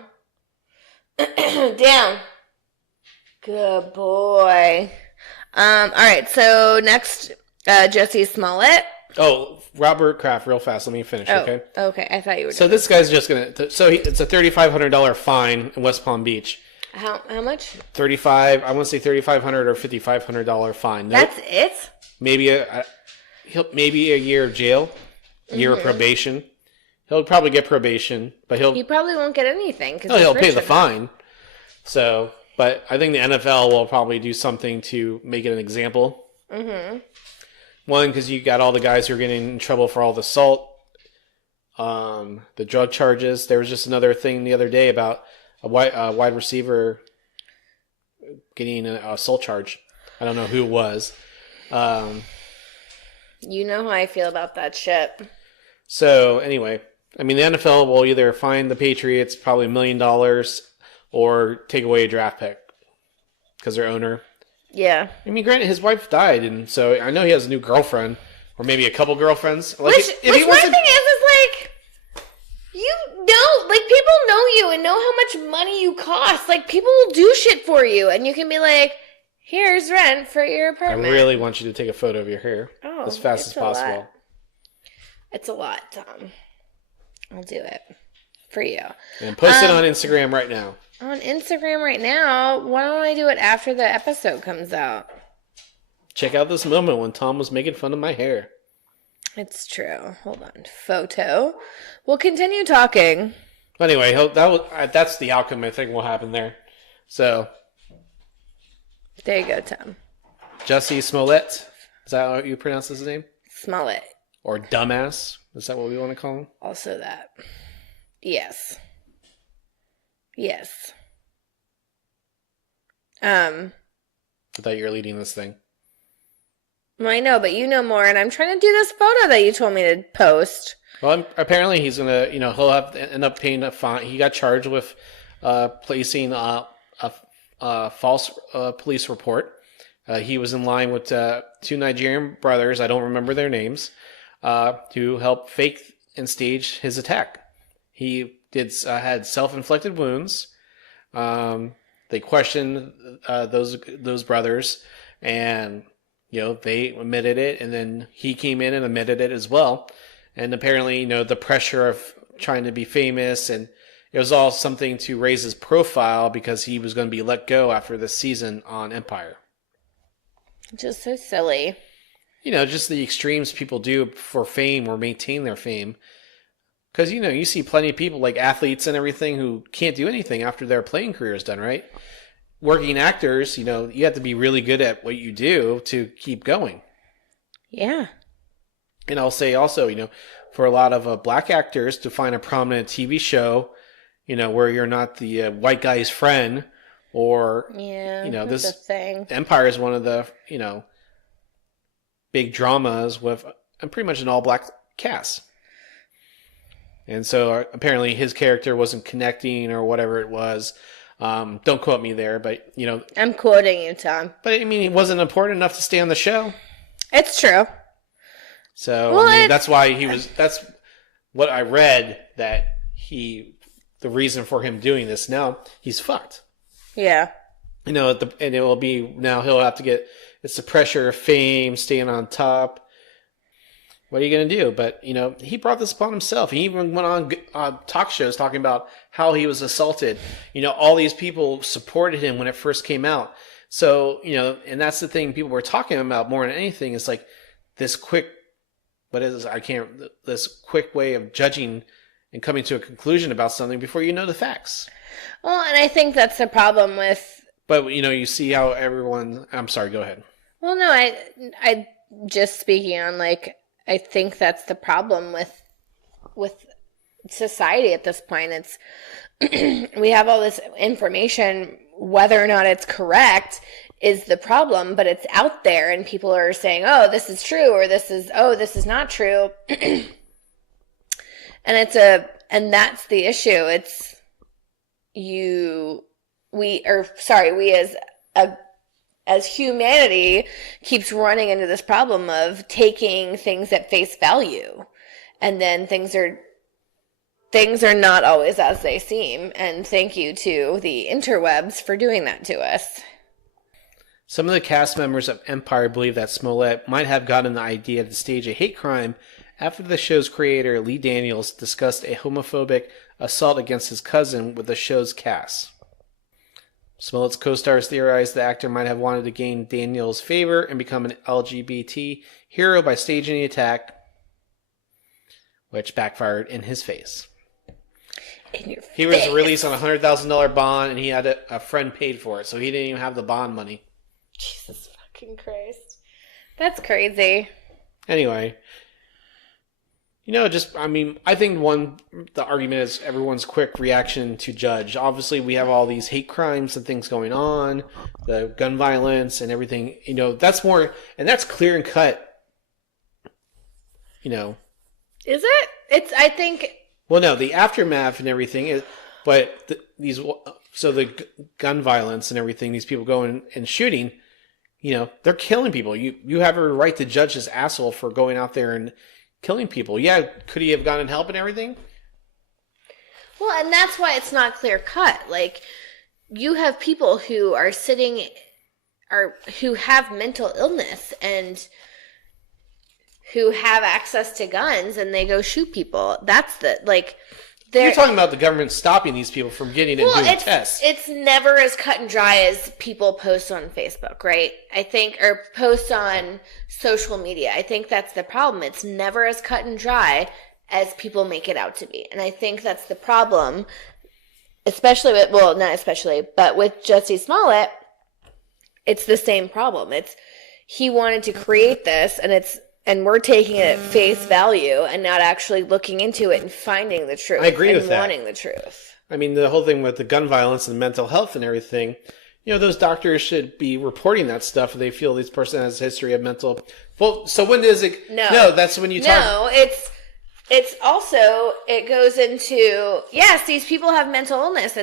Down. Good boy. All right. So next, Jussie Smollett. Oh, Robert Kraft, real fast. Let me finish, okay? Okay. I thought you were. So this guy's just gonna. It's a $3,500 fine in West Palm Beach. How much? I want to say $3,500 or $5,500 fine. That's it. Maybe a year of jail, a year of probation. He'll probably get probation, but he probably won't get anything because he'll pay the fine. So, but I think the NFL will probably do something to make it an example. Mm-hmm. One, because you got all the guys who are getting in trouble for all the assault, the drug charges. There was just another thing the other day about a wide receiver getting an assault charge. I don't know who it was. You know how I feel about that shit. So, anyway, I mean, the NFL will either fine the Patriots probably $1 million or take away a draft pick because their owner. Yeah. I mean, granted, his wife died, and so I know he has a new girlfriend or maybe a couple girlfriends. Like, which one thing is like, you know, like, people know you and know how much money you cost. Like, people will do shit for you, and you can be like, here's rent for your apartment. I really want you to take a photo of your hair as fast as possible. Lot. It's a lot, Tom. I'll do it for you. And post it on Instagram right now. On Instagram right now? Why don't I do it after the episode comes out? Check out this moment when Tom was making fun of my hair. It's true. Hold on. Photo. We'll continue talking. Anyway, that's the outcome I think will happen there. So... There you go, Tom. Jussie Smollett. Is that how you pronounce his name? Smollett. Or dumbass. Is that what we want to call him? Also that. Yes. Yes. I thought you were leading this thing. Well, I know, but you know more, and I'm trying to do this photo that you told me to post. Well, apparently he's gonna, he'll have to end up paying a fine. He got charged with placing a false police report. He was in line with two Nigerian brothers, I don't remember their names, to help fake and stage his attack. He had self-inflicted wounds. They questioned those brothers, and they admitted it, and then he came in and admitted it as well. And apparently, the pressure of trying to be famous, and it was all something to raise his profile because he was going to be let go after this season on Empire. Just so silly. Just the extremes people do for fame or maintain their fame. Because, you see plenty of people like athletes and everything who can't do anything after their playing career is done, right? Working actors, you have to be really good at what you do to keep going. Yeah. And I'll say also, for a lot of black actors to find a prominent TV show, where you're not the white guy's friend, or, that's this a thing. Empire is one of the, big dramas with pretty much an all-black cast. And so apparently his character wasn't connecting or whatever it was. Don't quote me there, but, I'm quoting you, Tom. But, it wasn't important enough to stay on the show. It's true. So, that's why that's what I read, that the reason for him doing this. Now, he's fucked. Yeah. And it will be, now he'll have to get, it's the pressure of fame, staying on top. What are you going to do? But, he brought this upon himself. He even went on talk shows talking about how he was assaulted. All these people supported him when it first came out. So, and that's the thing people were talking about more than anything, is like this quick, this quick way of judging and coming to a conclusion about something before you know the facts. Well, and I think that's the problem with... But, you see how everyone... I'm sorry, go ahead. Well, no, I just speaking on, I think that's the problem with society at this point. It's we have all this information, whether or not it's correct is the problem, but it's out there and people are saying, oh, this is true, or this is not true. And that's the issue. It's we as humanity keeps running into this problem of taking things at face value, and then things are not always as they seem. And thank you to the interwebs for doing that to us. Some of the cast members of Empire believe that Smollett might have gotten the idea to stage a hate crime after the show's creator, Lee Daniels, discussed a homophobic assault against his cousin with the show's cast. Smollett's co-stars theorized the actor might have wanted to gain Daniels' favor and become an LGBT hero by staging the attack, which backfired in his face. He was released on a $100,000 bond, and he had a friend paid for it, so he didn't even have the bond money. Jesus fucking Christ. That's crazy. Anyway, I think the argument is everyone's quick reaction to judge. Obviously, we have all these hate crimes and things going on, the gun violence and everything. That's more, and that's clear and cut. Is it? It's, I think. Well, no, the aftermath and everything is, but the gun violence and everything, these people going and shooting, they're killing people. You have a right to judge this asshole for going out there and killing people. Yeah, could he have gotten help and everything? Well, and that's why it's not clear cut. You have people who are who have mental illness and who have access to guns, and they go shoot people. That's you're talking about the government stopping these people from getting and doing tests. It's never as cut and dry as people post on Facebook, right? I think, or post on social media. I think that's the problem. It's never as cut and dry as people make it out to be. And I think that's the problem, especially with, well, not especially, but with Jussie Smollett, it's the same problem. He wanted to create this, and And we're taking it at face value and not actually looking into it and finding the truth. I agree with that. And wanting the truth. I mean, the whole thing with the gun violence and mental health and everything, those doctors should be reporting that stuff if they feel this person has a history of mental... Well, so when does it... No, that's when you talk... No, it's also, it goes into, yes, these people have mental illness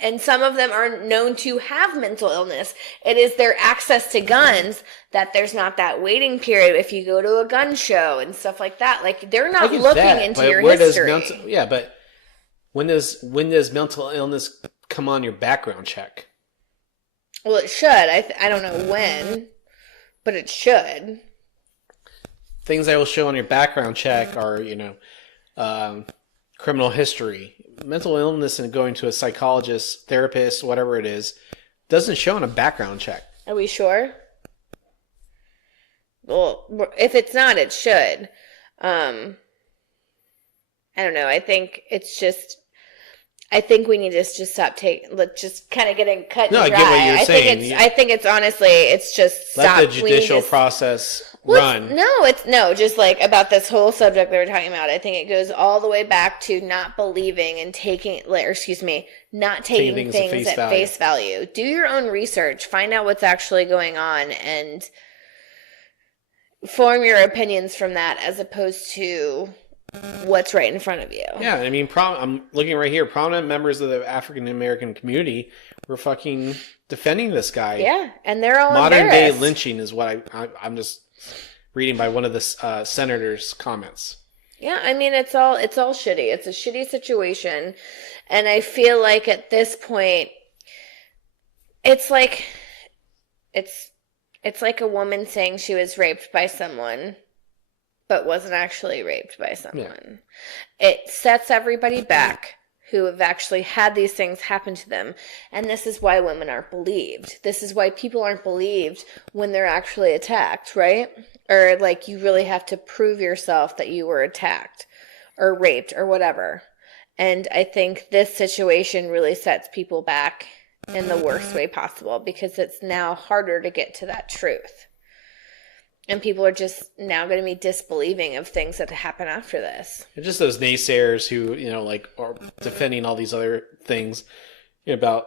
and some of them are known to have mental illness. It is their access to guns that there's not that waiting period if you go to a gun show and stuff like that. Like, they're not looking into your history. But when does mental illness come on your background check? Well, it should. I don't know when, but it should. Things I will show on your background check are, criminal history. Mental illness and going to a psychologist, therapist, whatever it is, doesn't show on a background check. Are we sure? Well, if it's not, it should. I don't know. I think it's just... I think we need to just stop just kind of getting cut and dry. I get what you're saying. I think it's honestly, it's just stop. Let the judicial process run. Just like about this whole subject that we're talking about. I think it goes all the way back to not believing and not taking things at face value. Do your own research. Find out what's actually going on and form your opinions from that as opposed to what's right in front of you. Yeah, I mean, I'm looking right here. Prominent members of the African American community were fucking defending this guy. Yeah, and they're all modern day lynching is what I'm just reading by one of the senator's comments. Yeah, I mean, it's all shitty. It's a shitty situation, and I feel like at this point, it's like a woman saying she was raped by someone, but wasn't actually raped by someone. Yeah. It sets everybody back who have actually had these things happen to them. And this is why women aren't believed. This is why people aren't believed when they're actually attacked, right? Or like you really have to prove yourself that you were attacked or raped or whatever. And I think this situation really sets people back in the worst way possible because it's now harder to get to that truth. And people are just now going to be disbelieving of things that happen after this. And just those naysayers who, are defending all these other things about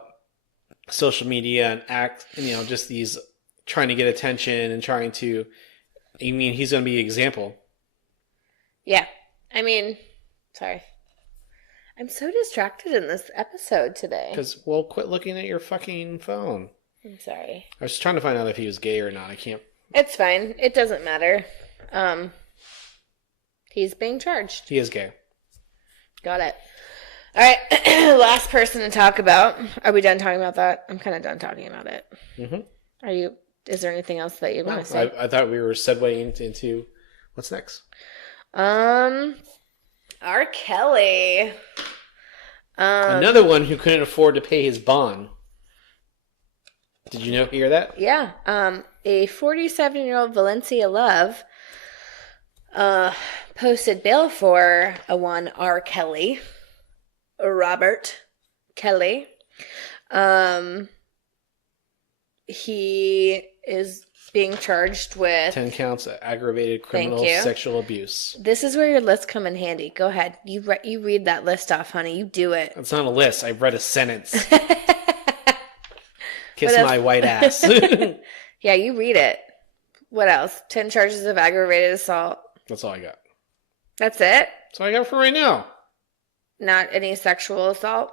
social media and just these trying to get attention and trying to, he's going to be an example. Yeah. Sorry. I'm so distracted in this episode today. Quit looking at your fucking phone. I'm sorry. I was trying to find out if he was gay or not. I can't. It's fine. It doesn't matter. He's being charged. He is gay. Got it. All right. Last person to talk about. Are we done talking about that? I'm kind of done talking about it. Mm-hmm. Is there anything else that you want to say? I thought we were segueing into what's next. R. Kelly. Another one who couldn't afford to pay his bond. Did you hear that? Yeah. A 47-year-old Valencia Love posted bail for one R. Kelly, Robert Kelly. He is being charged with 10 counts of aggravated criminal sexual abuse. This is where your lists come in handy. Go ahead. You read that list off, honey. You do it. It's not a list. I read a sentence. Kiss my white ass. Yeah, you read it. What else? 10 charges of aggravated assault. That's all I got. That's it? That's all I got for right now. Not any sexual assault?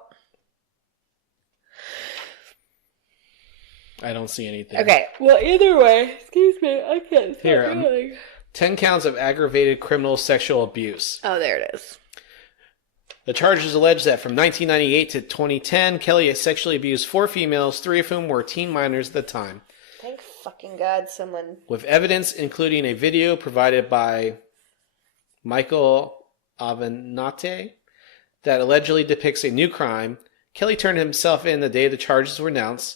I don't see anything. Okay. Well, either way. Excuse me. I can't stop reading. 10 counts of aggravated criminal sexual abuse. Oh, there it is. The charges allege that from 1998 to 2010, Kelly has sexually abused 4 females, 3 of whom were teen minors at the time. Thank fucking God someone... With evidence including a video provided by Michael Avenatti that allegedly depicts a new crime, Kelly turned himself in the day the charges were announced.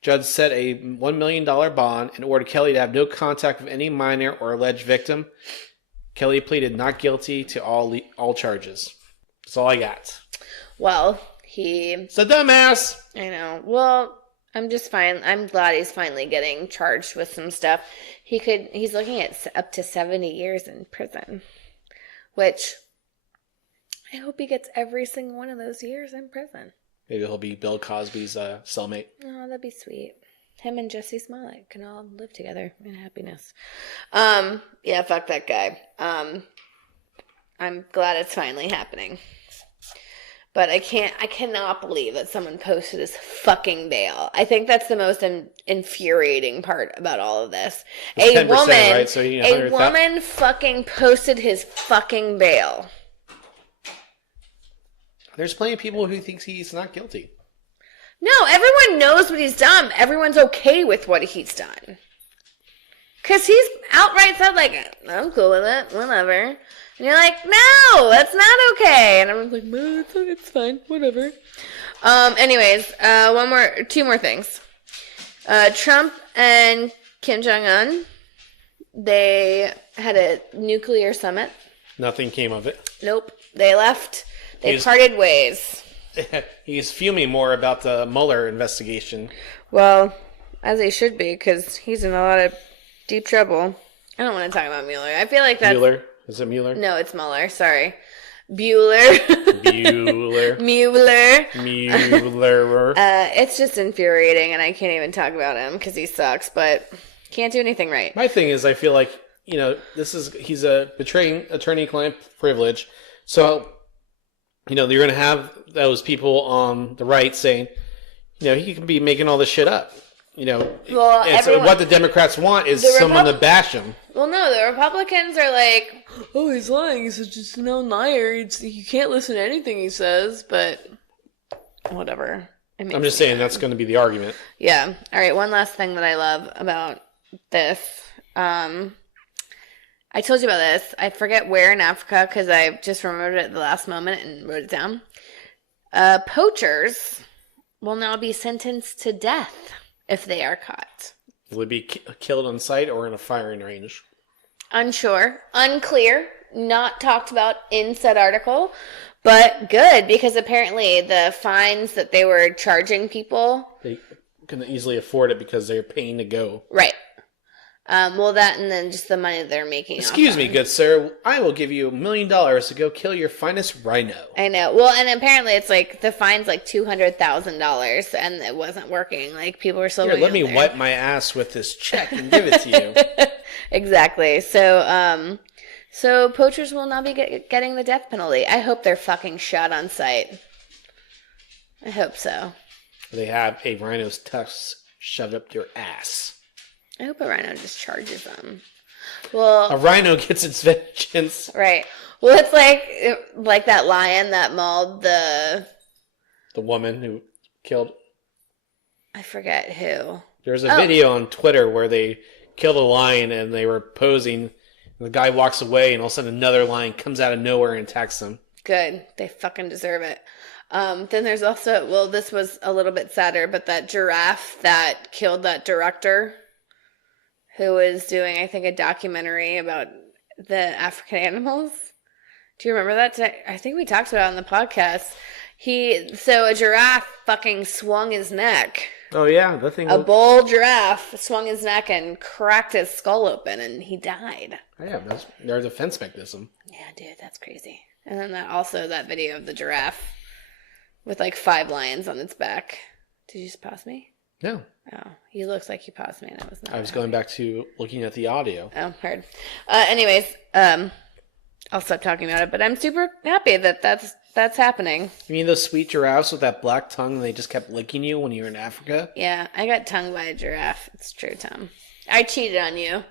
Judge set a $1 million bond and ordered Kelly to have no contact with any minor or alleged victim. Kelly pleaded not guilty to all charges. That's all I got. Well, he's a dumbass. I know. Well, I'm just fine. I'm glad he's finally getting charged with some stuff. He's looking at up to 70 years in prison, which I hope he gets every single one of those years in prison. Maybe he'll be Bill Cosby's cellmate. Oh, that'd be sweet. Him and Jussie Smollett can all live together in happiness. Yeah, fuck that guy. I'm glad it's finally happening. But I cannot believe that someone posted his fucking bail. I think that's the most infuriating part about all of this. A woman, right? So a woman fucking posted his fucking bail. There's plenty of people who thinks he's not guilty. No, everyone knows what he's done. Everyone's okay with what he's done. Because he's outright said, like, I'm cool with it, whatever. And you're like, no, that's not okay. And I'm like, no, it's fine, whatever. Anyways, two more things. Trump and Kim Jong-un, they had a nuclear summit. Nothing came of it. Nope. They left. They parted ways. He's fuming more about the Mueller investigation. Well, as he should be, because he's in a lot of deep trouble. I don't want to talk about Mueller. I feel like that's... Mueller? Is it Mueller? No, it's Mueller. Sorry. Bueller. Mueller. It's just infuriating, and I can't even talk about him because he sucks, but can't do anything right. My thing is, I feel like, he's betraying attorney-client privilege. So, you're going to have those people on the right saying, he can be making all this shit up. What the Democrats want is someone to bash him. Well, no, the Republicans are like, oh, he's lying. He's just a known liar. You can't listen to anything he says, but whatever. I'm just saying that's going to be the argument. Yeah. All right, one last thing that I love about this. I told you about this. I forget where in Africa because I just remembered it at the last moment and wrote it down. Poachers will now be sentenced to death if they are caught. Will it be killed on sight or in a firing range? Unsure. Unclear. Not talked about in said article. But good, because apparently the fines that they were charging people... They can easily afford it because they're paying to go. Right. Well, that and then just the money they're making. Excuse me, good sir. I will give you $1 million to go kill your finest rhino. I know. Well, and apparently it's like the fine's like $200,000, and it wasn't working. Like people were still. Here, let me wipe my ass with this check and give it to you. Exactly. So, so poachers will not be getting the death penalty. I hope they're fucking shot on sight. I hope so. They have a rhino's tusks shoved up your ass. I hope a rhino just charges them. Well, a rhino gets its vengeance. Right. Well, it's like that lion that mauled the woman who killed. I forget who. There's a video on Twitter where they killed a lion and they were posing. And the guy walks away and all of a sudden another lion comes out of nowhere and attacks them. Good. They fucking deserve it. Then there's also, this was a little bit sadder, but that giraffe that killed that director who was doing, I think, a documentary about the African animals. Do you remember that? I think we talked about it on the podcast. So a giraffe fucking swung his neck. Oh, yeah. The thing. A bull giraffe swung his neck and cracked his skull open, and he died. Oh, yeah, that's their defense mechanism. Yeah, dude, that's crazy. And then that video of the giraffe with like 5 lions on its back. Did you just pause me? No. Oh, he looks like he paused me, and I was not. I was going back to looking at the audio. Oh, heard. Anyways, I'll stop talking about it, but I'm super happy that that's happening. You mean those sweet giraffes with that black tongue and they just kept licking you when you were in Africa? Yeah, I got tongued by a giraffe. It's true, Tom. I cheated on you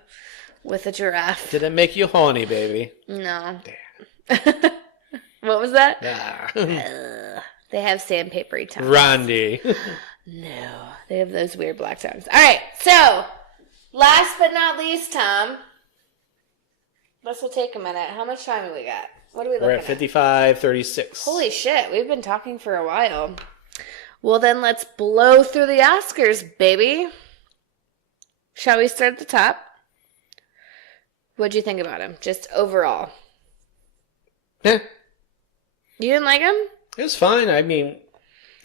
with a giraffe. Did it make you horny, baby? No. Damn. What was that? Yeah. They have sandpapery tongues. Randy. No, they have those weird black tongues. All right, so last but not least, Tom. This will take a minute. How much time have we got? What are we looking at? We're at 55:36. Holy shit, we've been talking for a while. Well, then let's blow through the Oscars, baby. Shall we start at the top? What'd you think about him? Just overall. Eh. You didn't like him? It was fine. I mean,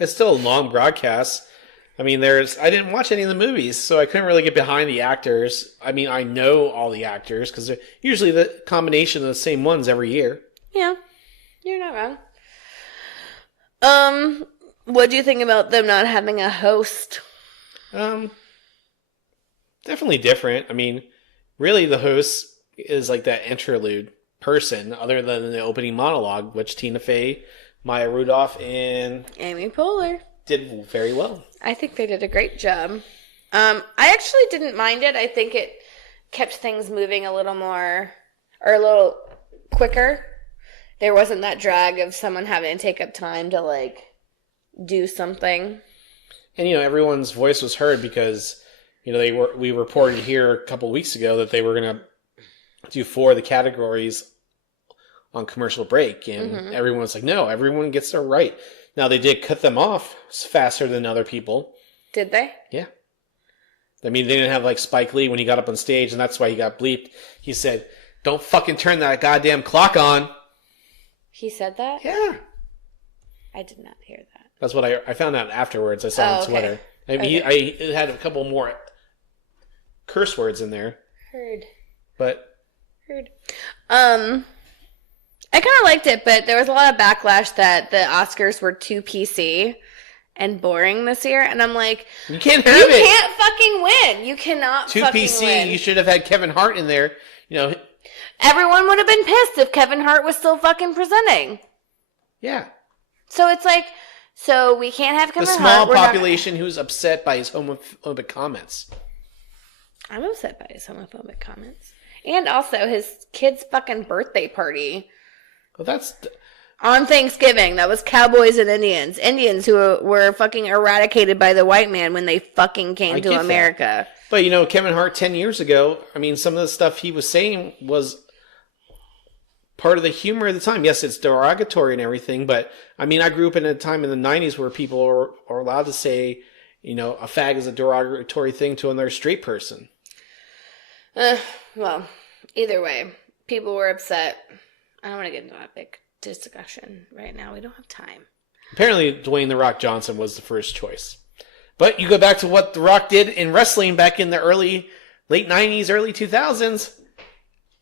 it's still a long broadcast. I mean, I didn't watch any of the movies, so I couldn't really get behind the actors. I mean, I know all the actors because they're usually the combination of the same ones every year. Yeah, you're not wrong. What do you think about them not having a host? Definitely different. I mean, really the host is like that interlude person other than the opening monologue, which Tina Fey, Maya Rudolph, and Amy Poehler did very well. I think they did a great job. I actually didn't mind it. I think it kept things moving a little more, or a little quicker. There wasn't that drag of someone having to take up time to, like, do something. And, you know, everyone's voice was heard because, you know, we reported here a couple weeks ago that they were going to do 4 of the categories on commercial break. And everyone was like, no, everyone gets their right. Now, they did cut them off faster than other people. Did they? Yeah. I mean, they didn't have, like, Spike Lee when he got up on stage, and that's why he got bleeped. He said, don't fucking turn that goddamn clock on. He said that? Yeah. I did not hear that. That's what I found out afterwards. I saw on Twitter. I mean, it had a couple more curse words in there. Heard. I kind of liked it, but there was a lot of backlash that the Oscars were too PC and boring this year, and I'm like, you can't have it. You can't fucking win. You cannot too fucking PC. win. You should have had Kevin Hart in there. You know, everyone would have been pissed if Kevin Hart was still fucking presenting. Yeah. So it's like, so we can't have Kevin Hart. The small population who's upset by his homophobic comments. I'm upset by his homophobic comments. And also his kid's fucking birthday party. Well, that's... On Thanksgiving. That was cowboys and Indians. Indians who were fucking eradicated by the white man when they fucking came to America. That. But, you know, Kevin Hart 10 years ago, I mean, some of the stuff he was saying was part of the humor of the time. Yes, it's derogatory and everything, but, I mean, I grew up in a time in the 90s where people were allowed to say, you know, a fag is a derogatory thing to another straight person. Well, either way, people were upset. I don't want to get into that big discussion right now. We don't have time. Apparently, Dwayne "The Rock" Johnson was the first choice. But you go back to what The Rock did in wrestling back in the late 90s, early 2000s.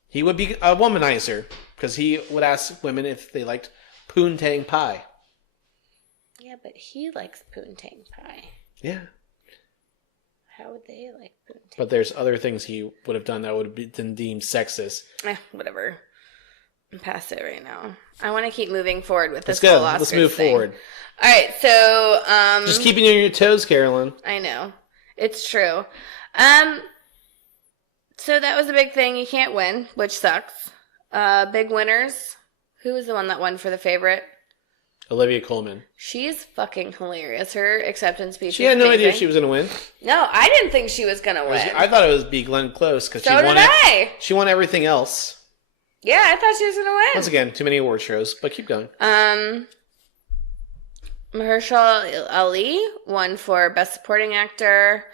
He would be a womanizer because he would ask women if they liked poontang pie. Yeah, but he likes poontang pie. Yeah. How would they like poontang? But there's other things he would have done that would have been deemed sexist. Whatever. I'm past it right now. I want to keep moving forward with this. Let's whole go. Let's move forward. All right, so just keeping you on your toes, Carolyn. I know. It's true. So that was a big thing. You can't win, which sucks. Big winners. Who was the one that won for the favorite? Olivia Colman. She's fucking hilarious. Her acceptance speech. She had no idea she was going to win. No, I didn't think she was going to win. I thought it was be Glenn Close because she won everything else. Yeah, I thought she was going to win. Once again, too many award shows, but keep going. Mahershala Ali won for Best Supporting Actor.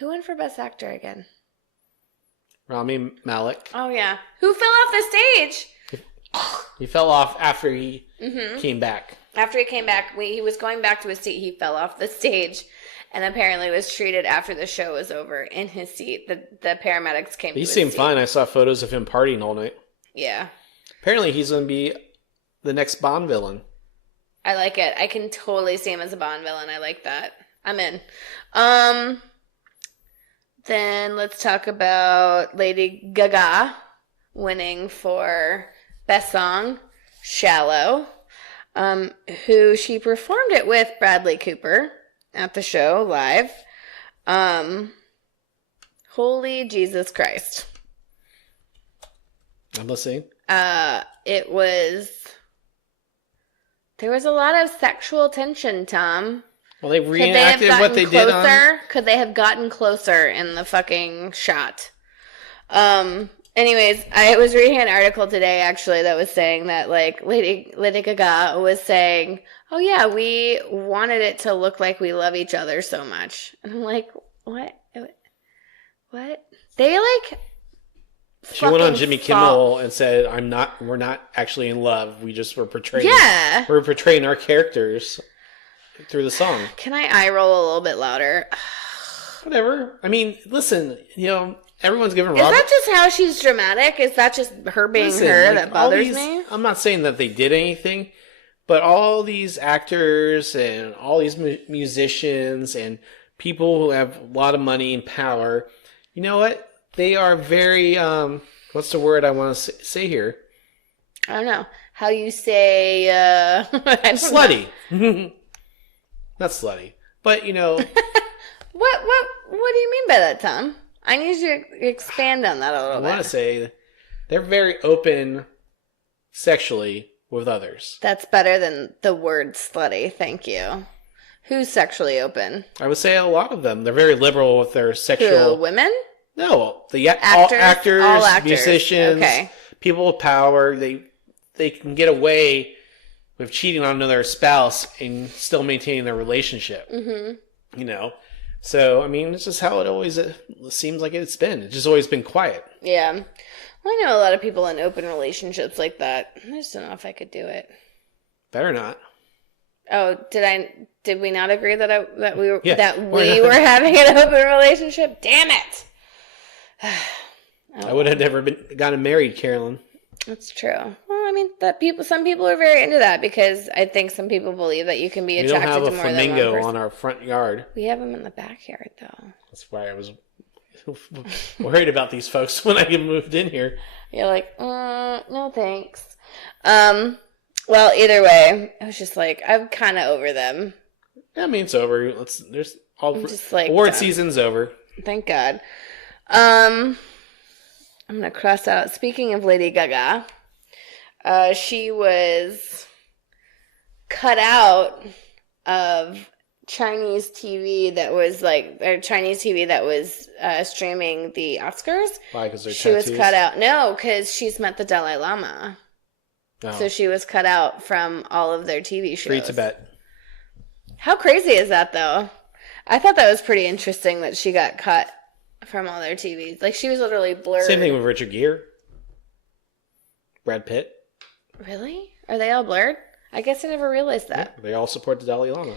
Who won for Best Actor again? Rami Malek. Oh, yeah. Who fell off the stage? He fell off after he came back. After he came back, he was going back to his seat. He fell off the stage and apparently was treated after the show was over in his seat. The paramedics came to his seat. He seemed fine. I saw photos of him partying all night. Yeah. Apparently he's going to be the next Bond villain. I like it. I can totally see him as a Bond villain. I like that. I'm in. Then let's talk about Lady Gaga winning for Best Song, Shallow, who she performed it with Bradley Cooper at the show live. Holy Jesus Christ. I'm listening. There was a lot of sexual tension, Tom. Well, they reenacted what they did on... Could they have gotten closer in the fucking shot? Anyways, I was reading an article today, actually, that was saying that, like, Lady Gaga was saying, oh, yeah, we wanted it to look like we love each other so much. And I'm like, what? What? They, like... She went on Jimmy Kimmel and said, we're not actually in love. We just were portraying... Yeah. We're portraying our characters. through the song. Can I eye roll a little bit louder? Whatever. I mean, listen, everyone's giving Is that just how she's dramatic? Is that just her being her that bothers me? I'm not saying that they did anything, but all these actors and all these musicians and people who have a lot of money and power, you know what? They are very, what's the word I want to say here? I don't know. How you say, slutty. Not slutty. But, What do you mean by that, Tom? I need you to expand on that a little bit. I want to say they're very open sexually with others. That's better than the word slutty. Thank you. Who's sexually open? I would say a lot of them. They're very liberal with their sexual... Who, women? No. Actors? All actors, musicians, people with power. They can get away with cheating on another spouse and still maintaining their relationship. Mm-hmm. So, I mean, it's just how it seems like it's been. It's just always been quiet. Yeah. Well, I know a lot of people in open relationships like that. I just don't know if I could do it. Better not. Oh, did we not agree that we were having an open relationship? Damn it! I would have never gotten married, Carolyn. That's true. Well, I mean, some people are very into that because I think some people believe that you can be attracted to more than one person. We don't have a flamingo on our front yard. We have them in the backyard, though. That's why I was worried about these folks when I moved in here. You're like, no thanks. Well, either way, I was just like, I'm kind of over them. I mean, it's over. Award season's over. Thank God. I'm going to cross out. Speaking of Lady Gaga, she was cut out of Chinese TV that was streaming the Oscars. Why? Because they're tattoos? She was cut out. No, because she's met the Dalai Lama. Oh. So she was cut out from all of their TV shows. Free Tibet. How crazy is that, though? I thought that was pretty interesting that she got cut from all their TVs. Like, she was literally blurred. Same thing with Richard Gere. Brad Pitt. Really? Are they all blurred? I guess I nenever realized that. Yeah, they all support the Dalai Lama.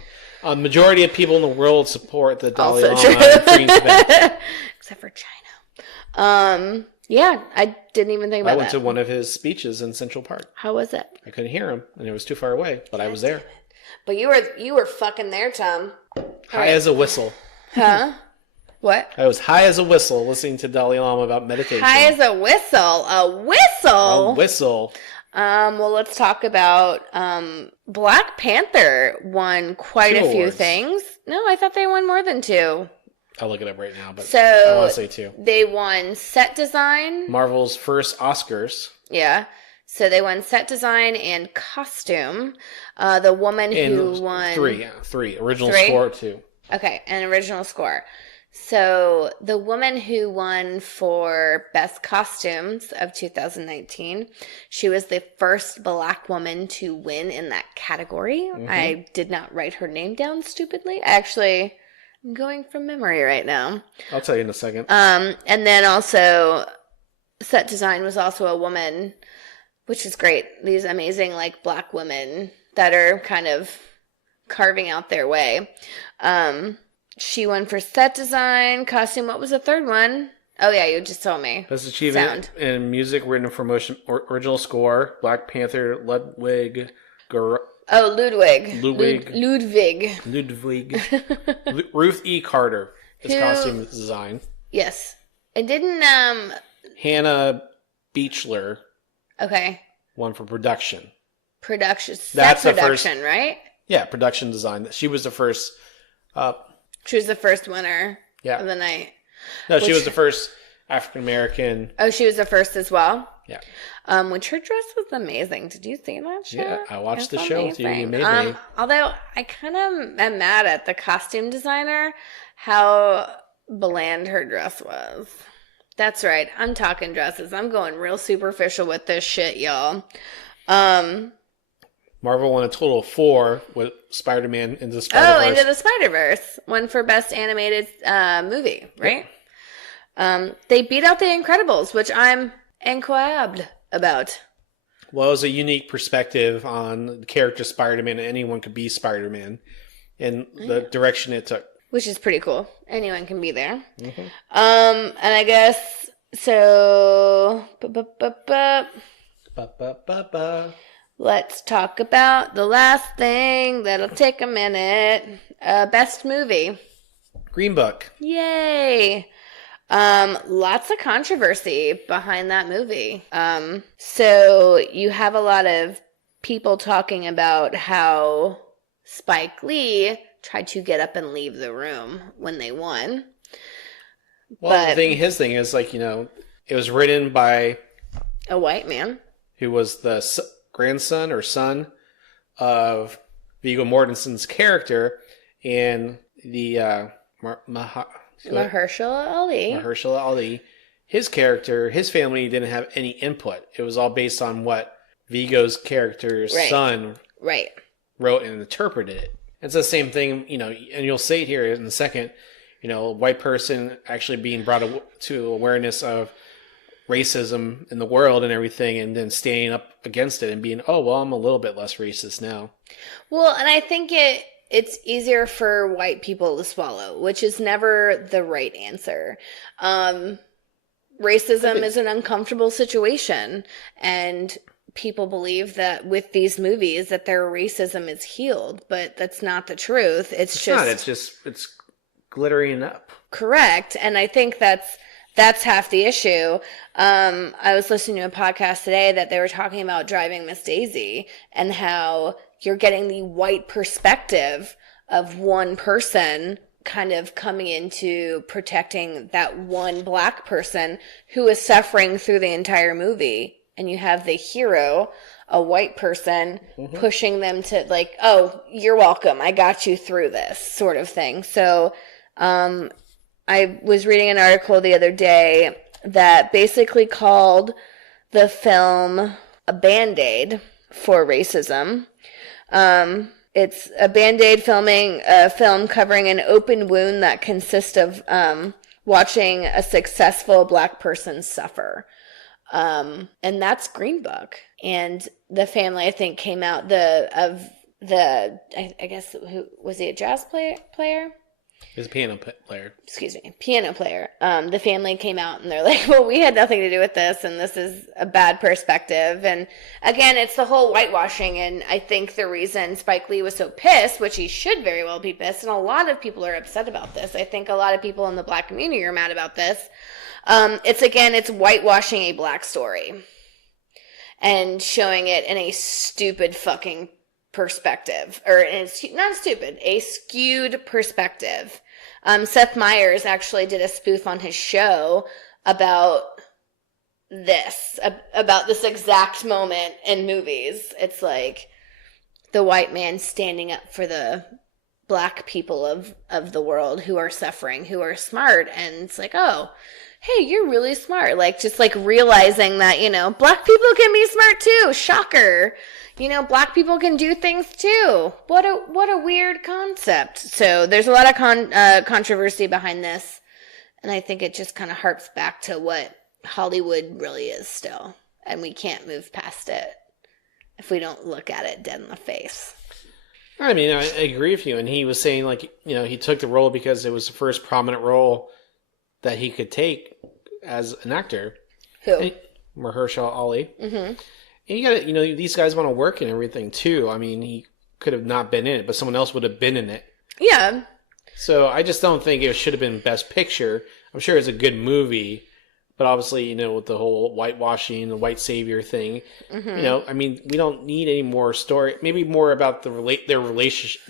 Majority of people in the world support the Dalai Lama. Except for China. Yeah, I didn't even think about that. I went to one of his speeches in Central Park. How was it? I couldn't hear him, and it was too far away, but I was there. But you were fucking there, Tom. High as a whistle. Huh? What? I was high as a whistle listening to Dalai Lama about meditation. High as a whistle? A whistle? A whistle. Well, let's talk about Black Panther won quite a few things. No, I thought they won more than 2. I'll look it up right now, but so I want to say 2. They won set design. Marvel's first Oscars. Yeah. So they won set design and costume. The woman who won... 3. Original score, 2. Okay, and original score. So the woman who won for Best Costumes of 2019, she was the first Black woman to win in that category. Mm-hmm. I did not write her name down stupidly. I'm going from memory right now. I'll tell you in a second. And then also set design was also a woman, which is great. These amazing Black women that are kind of carving out their way. She won for set design, costume. What was the third one? Oh, yeah, you just told me. Best achievement in music, written for motion, original score, Black Panther, Ludwig. Ludwig. Ruth E. Carter. His costume design. Yes. It didn't, Hannah Beachler. Okay. Won for production. That's production, right? Yeah, production design. She was the first... she was the first winner of the night. No, she was the first African-American. Oh, she was the first as well? Yeah. Which her dress was amazing. Did you see that show? Yeah, I watched the show with you. You made me. Although, I kind of am mad at the costume designer, how bland her dress was. That's right. I'm talking dresses. I'm going real superficial with this shit, y'all. Marvel won a total of 4 with Spider-Man Into the Spider-Verse. Oh, Into the Spider-Verse. One for Best Animated Movie, right? Yep. They beat out The Incredibles, which I'm incredible about. Well, it was a unique perspective on the character Spider-Man. Anyone could be Spider-Man. in the direction it took. Which is pretty cool. Anyone can be there. Mm-hmm. And I guess, so... Let's talk about the last thing that'll take a minute. Best movie. Green Book. Yay! Lots of controversy behind that movie. So you have a lot of people talking about how Spike Lee tried to get up and leave the room when they won. Well, his thing is, like, it was written by a white man who was the grandson or son of Viggo Mortensen's character, and the Mahershala Ali. His character, his family didn't have any input. It was all based on what Viggo's character's son wrote and interpreted it. It's the same thing, and you'll say it here in a second, a white person actually being brought to awareness of racism in the world and everything, and then standing up against it and being, oh, well, I'm a little bit less racist now. Well, and I think it's easier for white people to swallow, which is never the right answer. Racism is an uncomfortable situation, and people believe that with these movies that their racism is healed, but that's not the truth. It's glittering up. Correct. And I think that's half the issue. I was listening to a podcast today that they were talking about Driving Miss Daisy and how you're getting the white perspective of one person kind of coming into protecting that one black person who is suffering through the entire movie. And you have the hero, a white person, pushing them to, like, oh, you're welcome. I got you through this sort of thing. So I was reading an article the other day that basically called the film a Band-Aid for racism. It's a Band-Aid film covering an open wound that consists of watching a successful black person suffer. And that's Green Book. And the family, I think, came out I guess, who was he, a jazz player? He was a piano player. Excuse me, piano player. The family came out and they're like, well, we had nothing to do with this, and this is a bad perspective. And again, it's the whole whitewashing, and I think the reason Spike Lee was so pissed, which he should very well be pissed, and a lot of people are upset about this. I think a lot of people in the black community are mad about this. It's whitewashing a black story and showing it in a stupid fucking perspective, or not stupid, a skewed perspective. Seth Meyers actually did a spoof on his show about this exact moment in movies. It's like the white man standing up for the black people of the world who are suffering, who are smart, and it's like, oh, hey, you're really smart. Like, just like realizing that, black people can be smart too. Shocker. Black people can do things too. What a weird concept. So there's a lot of controversy behind this. And I think it just kind of harps back to what Hollywood really is still. And we can't move past it if we don't look at it dead in the face. I mean, I agree with you. And he was saying, like, he took the role because it was the first prominent role that he could take as an actor. Who? Mahershala Ali. Mm-hmm. And you gotta, these guys want to work and everything too. I mean, he could have not been in it, but someone else would have been in it. Yeah. So I just don't think it should have been Best Picture. I'm sure it's a good movie, but obviously, with the whole whitewashing, the white savior thing, I mean, we don't need any more story. Maybe more about their relationship.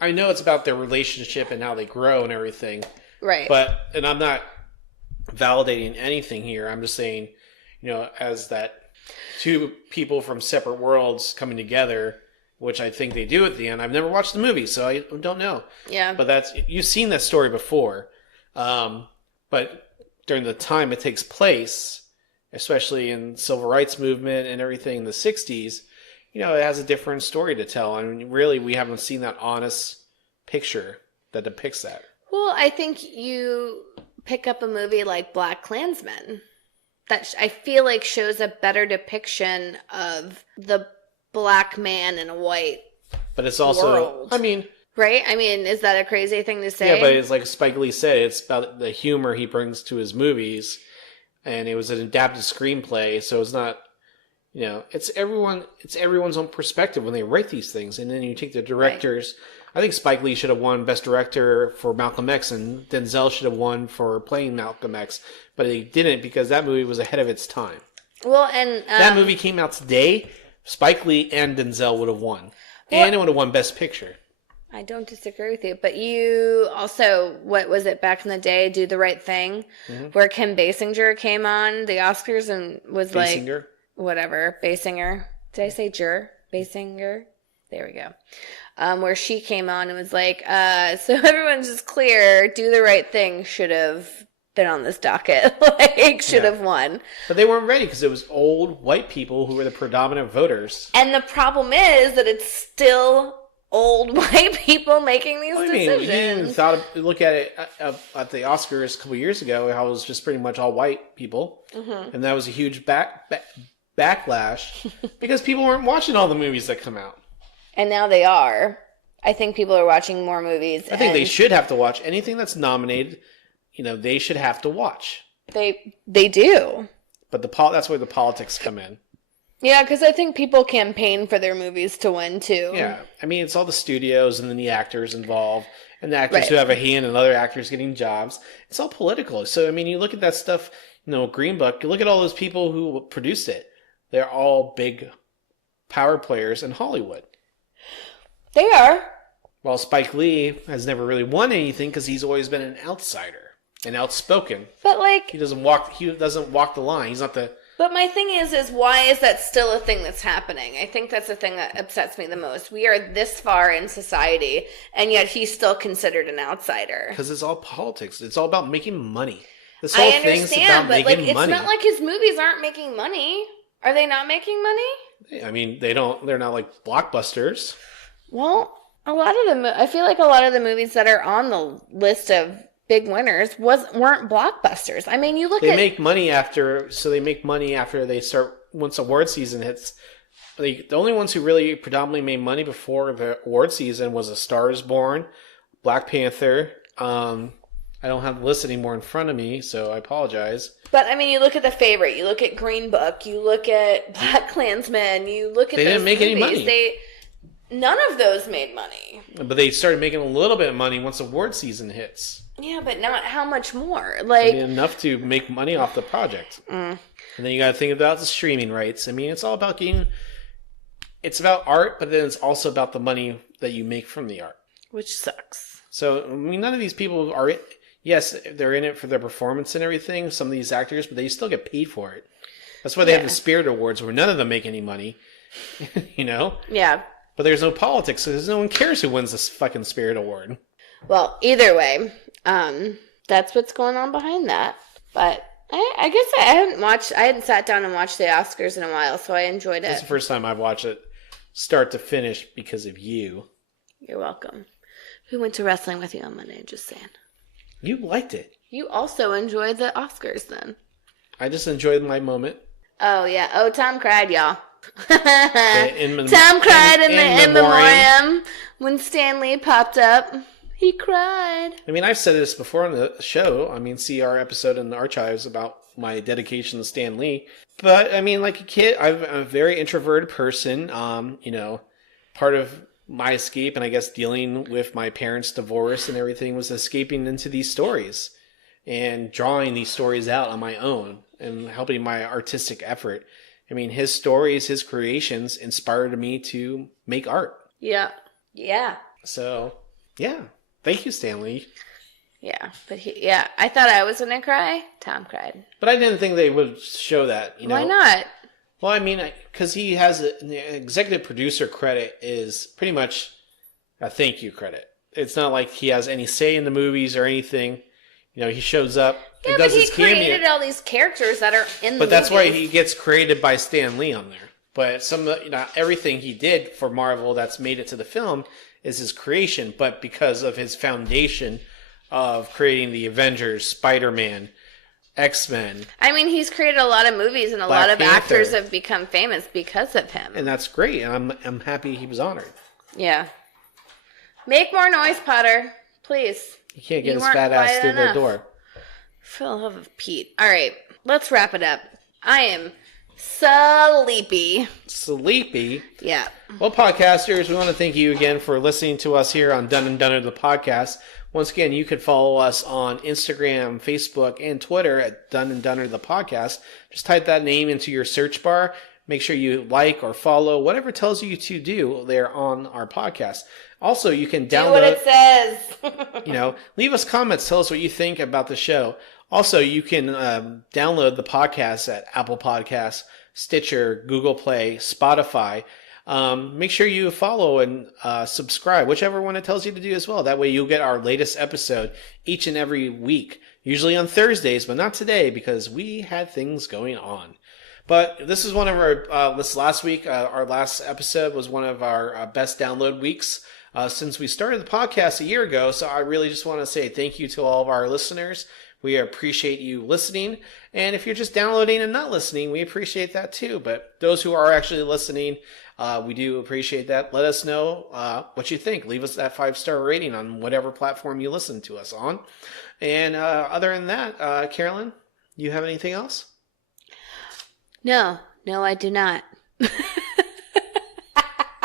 I know it's about their relationship and how they grow and everything. Right. And I'm not validating anything here. I'm just saying, as that two people from separate worlds coming together, which I think they do at the end. I've never watched the movie, so I don't know. Yeah. But you've seen that story before. But during the time it takes place, especially in civil rights movement and everything in the 60s, it has a different story to tell. I mean, really, we haven't seen that honest picture that depicts that. Well, I think you pick up a movie like BlacKkKlansman that I feel like shows a better depiction of the black man in a white But it's also, world. I mean, Right? I mean, is that a crazy thing to say? Yeah, but it's like Spike Lee said, it's about the humor he brings to his movies, and it was an adapted screenplay, so it's not, it's everyone's own perspective when they write these things, and then you take the directors. Right. I think Spike Lee should have won Best Director for Malcolm X, and Denzel should have won for playing Malcolm X, but he didn't because that movie was ahead of its time. Well, and that movie came out today, Spike Lee and Denzel would have won, and it would have won Best Picture. I don't disagree with you, but you also, what was it back in the day, Do the Right Thing, where Kim Basinger came on the Oscars and was Basinger? Like, whatever, Basinger. Did I say jur? Basinger? There we go. Where she came on and was like, so everyone's just clear, Do the Right Thing should have been on this docket, should have won. But they weren't ready because it was old white people who were the predominant voters. And the problem is that it's still old white people making these decisions. Look at it at the Oscars a couple years ago, how it was just pretty much all white people, and that was a huge backlash because people weren't watching all the movies that come out. And now they are. I think people are watching more movies. I think they should have to watch anything that's nominated. They should have to watch. They do. But that's where the politics come in. Yeah, because I think people campaign for their movies to win, too. Yeah. I mean, it's all the studios and then the actors involved, and the actors who have a hand and other actors getting jobs. It's all political. So, I mean, you look at that stuff, Green Book, you look at all those people who produced it. They're all big power players in Hollywood. They are. While Spike Lee has never really won anything because he's always been an outsider and outspoken. But, he doesn't walk the line. He's not the... But my thing is why is that still a thing that's happening? I think that's the thing that upsets me the most. We are this far in society, and yet he's still considered an outsider. Because it's all politics. It's all about making money. This whole thing's about making money. It's not like his movies aren't making money. Are they not making money? I mean, they're not like blockbusters. Well, I feel like a lot of the movies that are on the list of big winners weren't blockbusters. I mean, they make money after they start, once award season hits. The only ones who really predominantly made money before the award season was A Star Is Born, Black Panther. I don't have the list anymore in front of me, so I apologize. But I mean, you look at The Favorite, you look at Green Book, you look at Black Klansman, you look at they didn't make any money. None of those made money. But they started making a little bit of money once award season hits. Yeah, but not how much more. Enough to make money off the project. And then you got to think about the streaming rights. I mean, it's all about it's about art, but then it's also about the money that you make from the art. Which sucks. So, I mean, none of these people are, yes, they're in it for their performance and everything, some of these actors, but they still get paid for it. That's why they have the Spirit Awards where none of them make any money. Yeah. But there's no politics, because no one cares who wins this fucking Spirit Award. Well, either way, that's what's going on behind that. But I guess I hadn't sat down and watched the Oscars in a while, so I enjoyed it. It's the first time I've watched it start to finish because of you. You're welcome. Who went to wrestling with you on Monday? Just saying. You liked it. You also enjoyed the Oscars then. I just enjoyed my moment. Oh, yeah. Oh, Tom cried, y'all. Tom cried in the in memoriam when Stan Lee popped up. He cried. I mean, I've said this before on the show. I mean, see our episode in the archives about my dedication to Stan Lee. But, I mean, like a kid, I'm a very introverted person. Part of my escape and I guess dealing with my parents' divorce and everything was escaping into these stories and drawing these stories out on my own and helping my artistic effort. I mean, his stories, his creations inspired me to make art. Yeah. Yeah. So, yeah. Thank you, Stan Lee. Yeah. But I thought I was going to cry. Tom cried. But I didn't think they would show that, Why not? Well, I mean, because he has the executive producer credit is pretty much a thank you credit. It's not like he has any say in the movies or anything. He shows up. Yeah, but he created all these characters that are in the But that's why he gets created by Stan Lee on there. But some of everything he did for Marvel that's made it to the film is his creation. But because of his foundation of creating the Avengers, Spider-Man, X-Men. I mean, he's created a lot of movies and a lot of actors have become famous because of him. And that's great. And I'm happy he was honored. Yeah. Make more noise, Potter. Please. You can't get You his weren't fat ass quiet through enough. the door. For the love of Pete. All right, let's wrap it up. I am sleepy. Sleepy? Yeah. Well, podcasters, we want to thank you again for listening to us here on Dunn and Dunner, the podcast. Once again, you can follow us on Instagram, Facebook, and Twitter at Dunn and Dunner, the podcast. Just type that name into your search bar. Make sure you like or follow, whatever tells you to do there on our podcast. Also, you can download... Do what it says. Leave us comments. Tell us what you think about the show. Also, you can download the podcast at Apple Podcasts, Stitcher, Google Play, Spotify. Make sure you follow and subscribe, whichever one it tells you to do as well. That way you'll get our latest episode each and every week, usually on Thursdays, but not today because we had things going on. But this is one of our, this last week, our last episode was one of our best download weeks since we started the podcast a year ago. So I really just want to say thank you to all of our listeners. We appreciate you listening. And if you're just downloading and not listening, we appreciate that too. But those who are actually listening, we do appreciate that. Let us know what you think. Leave us that 5-star rating on whatever platform you listen to us on. And other than that, Carolyn, you have anything else? No, I do not.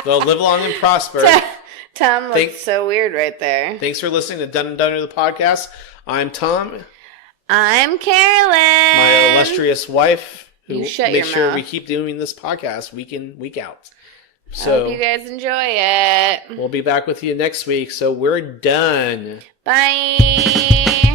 Well, live long and prosper. Tom looks so weird right there. Thanks for listening to Dunn and Dunner, the podcast. I'm Tom. I'm Carolyn. My illustrious wife, who makes sure mouth. we keep doing this podcast week in, week out. I So hope you guys enjoy it. we'll be back with you next week. So we're done. Bye.